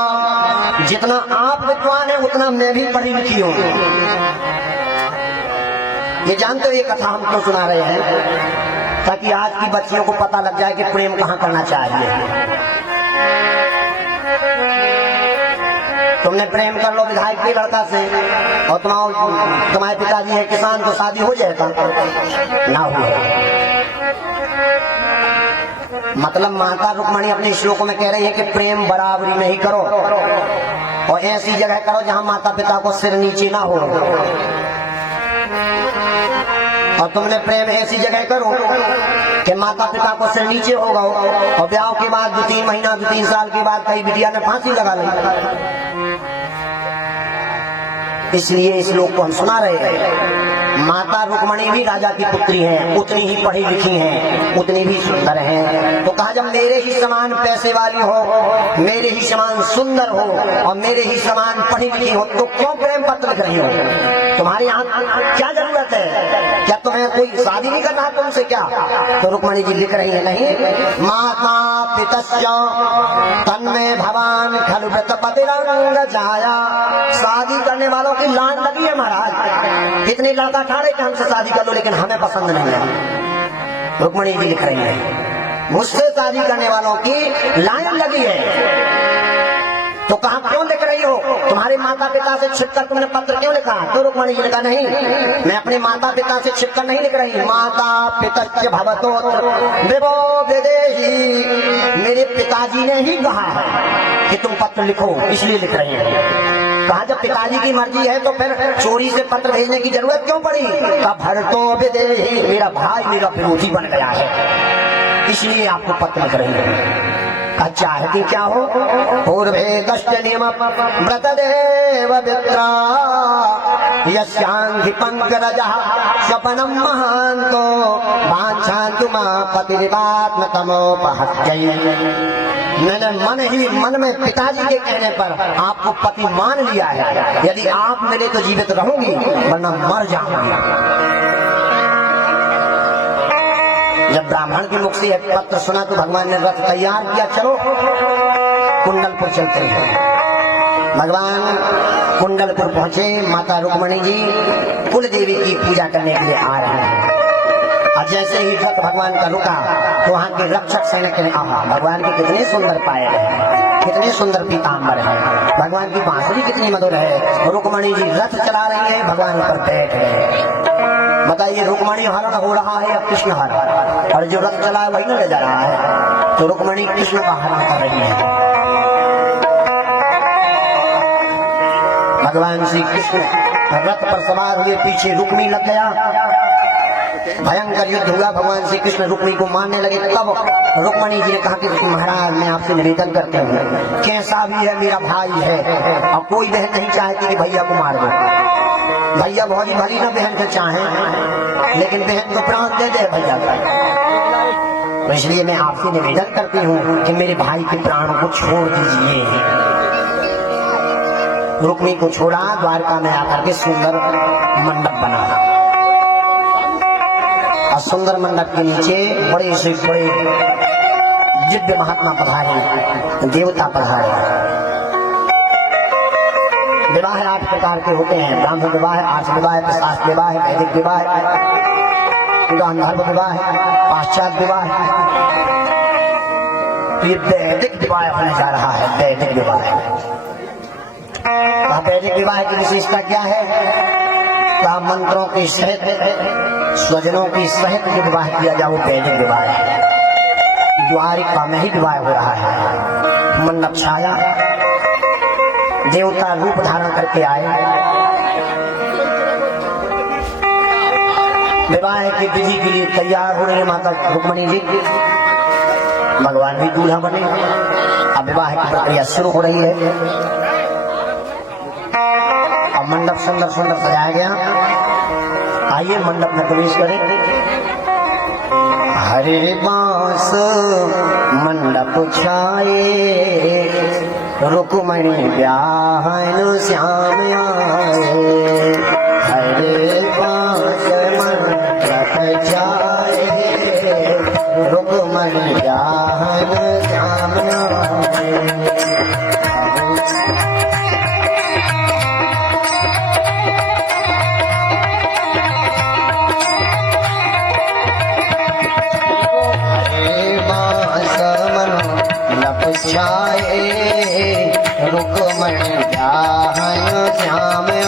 जितना आप विद्वान है उतना मैं भी पढ़ी लिखी हूँ। ये जानते हो ये कथा हम क्यों सुना रहे हैं? ताकि आज की बच्चियों को पता लग जाए कि प्रेम कहाँ करना चाहिए। तुमने प्रेम कर लो विधायक के लड़का से और तुम्हारे पिताजी है किसान, तो शादी हो जाएगा ना हुआ। मतलब माता रुक्मणी अपने श्लोकों में कह रही है कि प्रेम बराबरी में ही करो और ऐसी जगह करो जहां माता पिता को सिर नीचे ना हो। और तुमने प्रेम ऐसी जगह करो कि माता पिता को सिर नीचे होगा और ब्याह के बाद 2-3 महीना 2-3 साल के बाद कई बिटिया ने फांसी लगा ली। इसलिए इस लोक को हम सुना रहे हैं। माता रुक्मणी भी राजा की पुत्री हैं, उतनी ही पढ़ी लिखी हैं, उतनी भी सुंदर हैं। तो कहा जब मेरे ही समान पैसे वाली हो, मेरे ही समान सुंदर हो और मेरे ही समान पढ़ी लिखी हो तो क्यों प्रेम पत्र लिख रही हो? तुम्हारे यहाँ क्या जरूरत है? क्या तुम्हें कोई शादी नहीं करना तुमसे क्या? तो रुक्मणी जी लिख रही है नहीं। माता पितस्य तन्मे भवान खलु व्रतपतिरंग जाया, शादी करने वालों की लान लगी है महाराज। इतने लड़का ठाड़े कि हमसे शादी कर लो लेकिन हमें पसंद नहीं है। रुक्मणी जी लिख रही है मुझसे शादी करने वालों की लाइन लगी है। तो कहा क्यों लिख रही हो? तुम्हारे माता पिता से छिपकर तुमने पत्र क्यों लिखा? तो रुक्मणी जी ने कहा नहीं, मैं अपने माता पिता से छिपकर नहीं लिख रही। माता पिता भवतो विभो विदेही, मेरे पिताजी ने ही कहा है कि तुम पत्र लिखो इसलिए लिख रही है। कहा जब पिताजी की मर्जी है तो फिर चोरी से पत्र भेजने की जरूरत क्यों पड़ी? कहा भरतो विदेही, मेरा भाई मेरा विरोधी बन गया है इसलिए आपको पत्र लिख रही है। चाहती क्या हो? पूर्वे कष्ट नियम व्रतदेव वित्रा यस्यांधि पंकजः स्वपनम महान्तो वाञ्छान्तु मा पतिरिवात्मतमोपहत्यै। मैंने मन में पिताजी के कहने पर आपको पति मान लिया है। यदि आप मिले तो जीवित रहूंगी वरना मर जाऊंगी। जब ब्राह्मण के मुख से पत्र सुना तो भगवान ने रथ तैयार किया, चलो कुंडलपुर चलते हैं। भगवान कुंडलपुर पहुंचे। माता रुक्मणी जी कुल देवी की पूजा करने के लिए आ रहे हैं। और जैसे ही रथ भगवान का रुका तो वहां के रक्षक सैनिक ने कहा भगवान के कितने सुंदर पाए हैं। कितने सुंदर पीताम्बर है, भगवान की बांसुरी कितनी मधुर है। रुक्मणी जी रथ चला रही है, भगवान पर बैठ गए। बताइए रुक्मणी हरण हो रहा है या कृष्ण हरण, और जो रथ चला है वही न ले जा रहा है, तो रुक्मणी कृष्ण का हरण कर रही है। भगवान श्री कृष्ण रथ पर सवार हुए, पीछे रुक्मी लग गया, भयंकर युद्ध हुआ। भगवान श्री कृष्ण रुक्मी को मारने लगे। तब रुक्मणी जी ने कहा कि महाराज मैं आपसे निवेदन करते हूँ, कैसा भी है मेरा भाई है, अब कोई बहन नहीं चाहती कि भैया को मार दो। भैया भौजी भली ना बहन को चाहे, लेकिन बहन को प्राण दे दे भैया का, तो इसलिए मैं आपसे निवेदन करती हूँ कि मेरे भाई के प्राणों को छोड़ दीजिए। रुक्मी को छोड़ा, द्वारका में आकर के सुंदर मंडप बना, और सुंदर मंडप के नीचे बड़े से बड़े दिव्य महात्मा पधारे, देवता पधारे। विवाह 8 प्रकार के होते हैं, ब्राह्मण विवाह, आर्ष विवाह, शास्त्र विवाह, वैदिक विवाह, गांधर्व विवाह, पाश्चात्य विवाह। ये वैदिक विवाह होने जा रहा है, वैदिक विवाह। वैदिक विवाह की विशेषता क्या है? का मंत्रों के सहित, स्वजनों की सहित जो विवाह किया जाए वो वैदिक विवाह है। द्वारिका में ही विवाह हो रहा है। मंडप छाया, देवता रूप धारण करके आए, विवाह की विधि के लिए तैयार हो रहे माता रुक्मणी जी, भगवान भी दूल्हा बने। अब विवाह की प्रक्रिया शुरू हो रही है। अब मंडप सुंदर सुंदर सजाया गया। आइए मंडप में प्रवेश करें। हरे बांस मंडप छाए, रुक्मणी ब्याहन श्याम आए। हरे बांस मंडप छाए, रुक्मणी ब्याहन श्याम आए। छाए, रुक्मणी ब्याहन श्याम आए।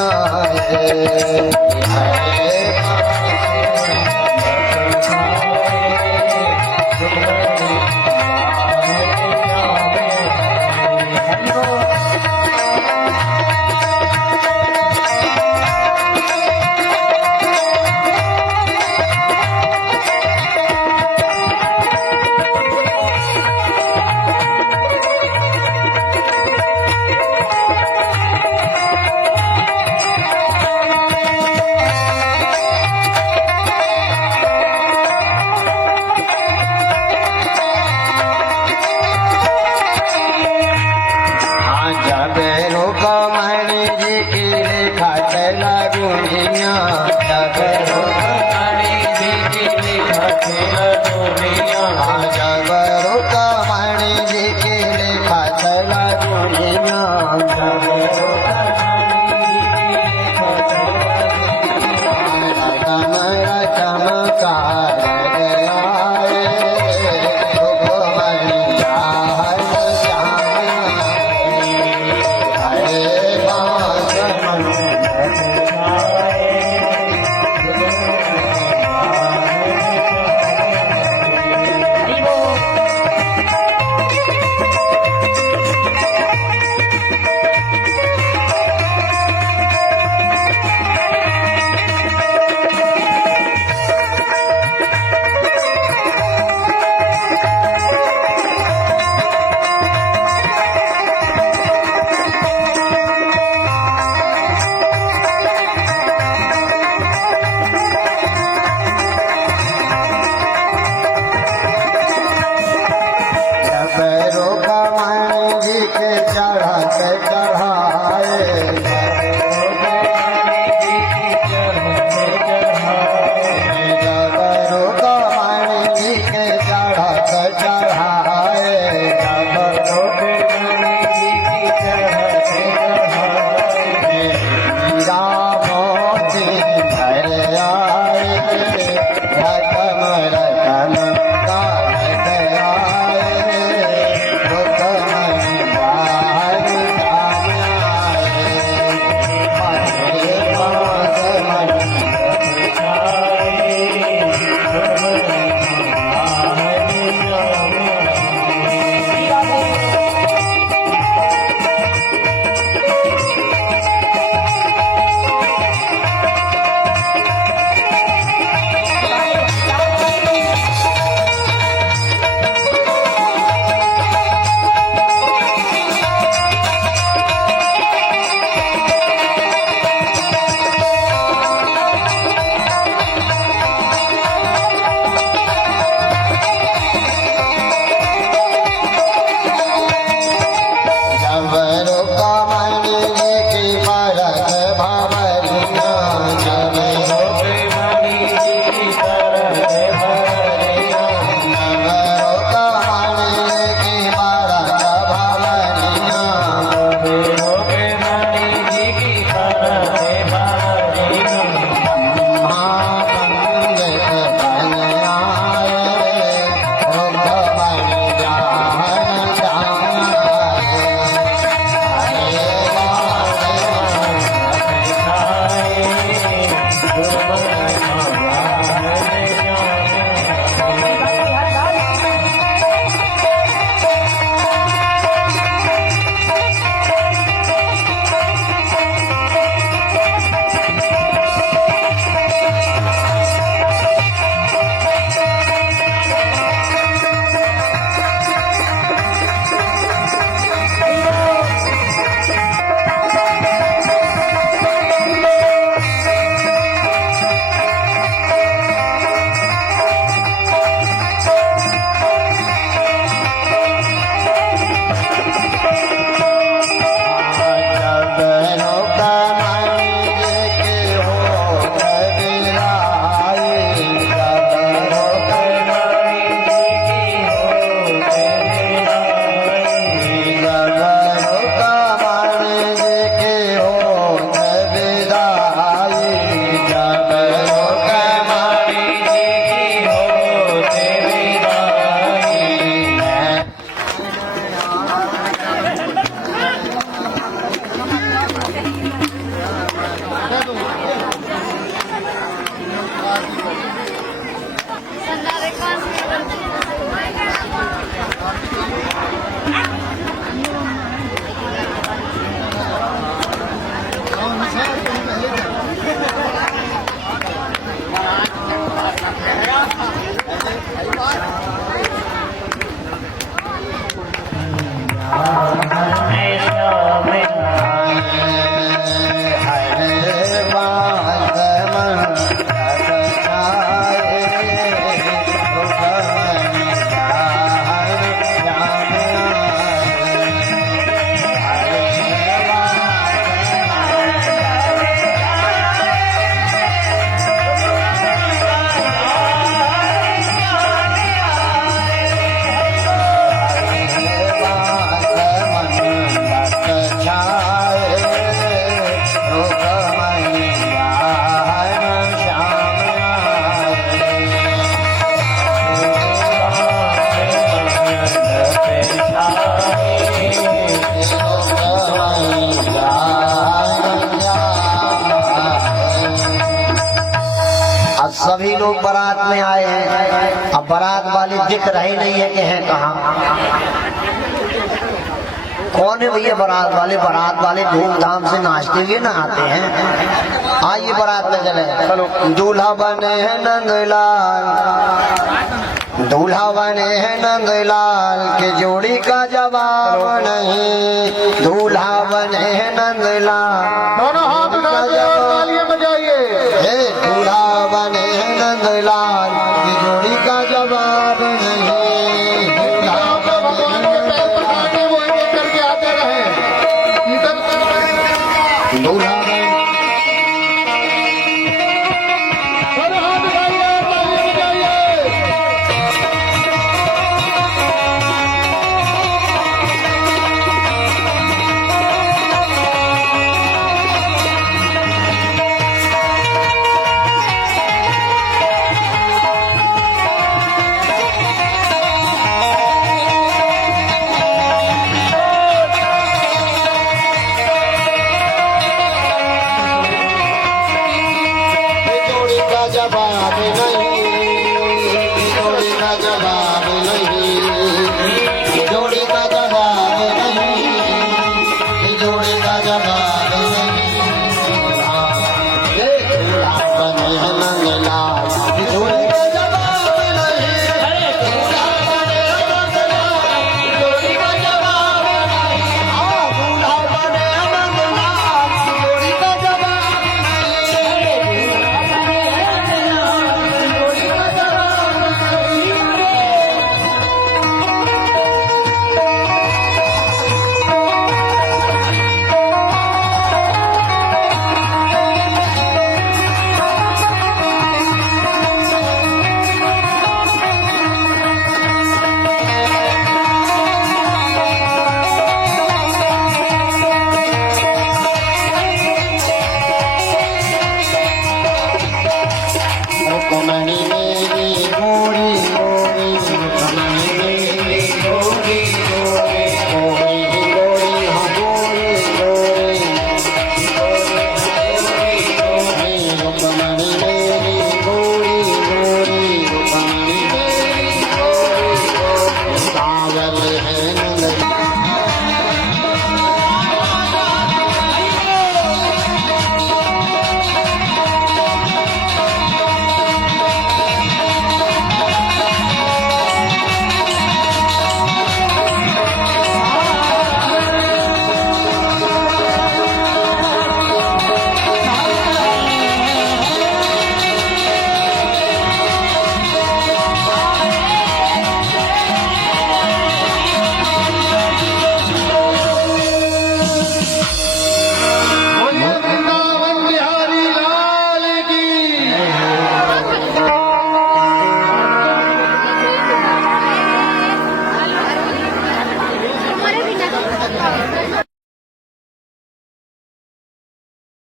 सभी लोग बारात में आए हैं। अब बारात वाले दिख रहे नहीं है कि हैं कहाँ। कौन है भैया बारात वाले? बारात वाले धूमधाम से नाचते हुए नहाते हैं। आइए बारात में चले। चलो। दूल्हा बने हैं नंदलाल, दूल्हा बने हैं नंदलाल के जोड़ी का जवाब नहीं। दूल्हा बने हैं नंदलाल, दोनों हाथ उठा के तालियां बजाइए। दूल्हा बने हैं नंदलाल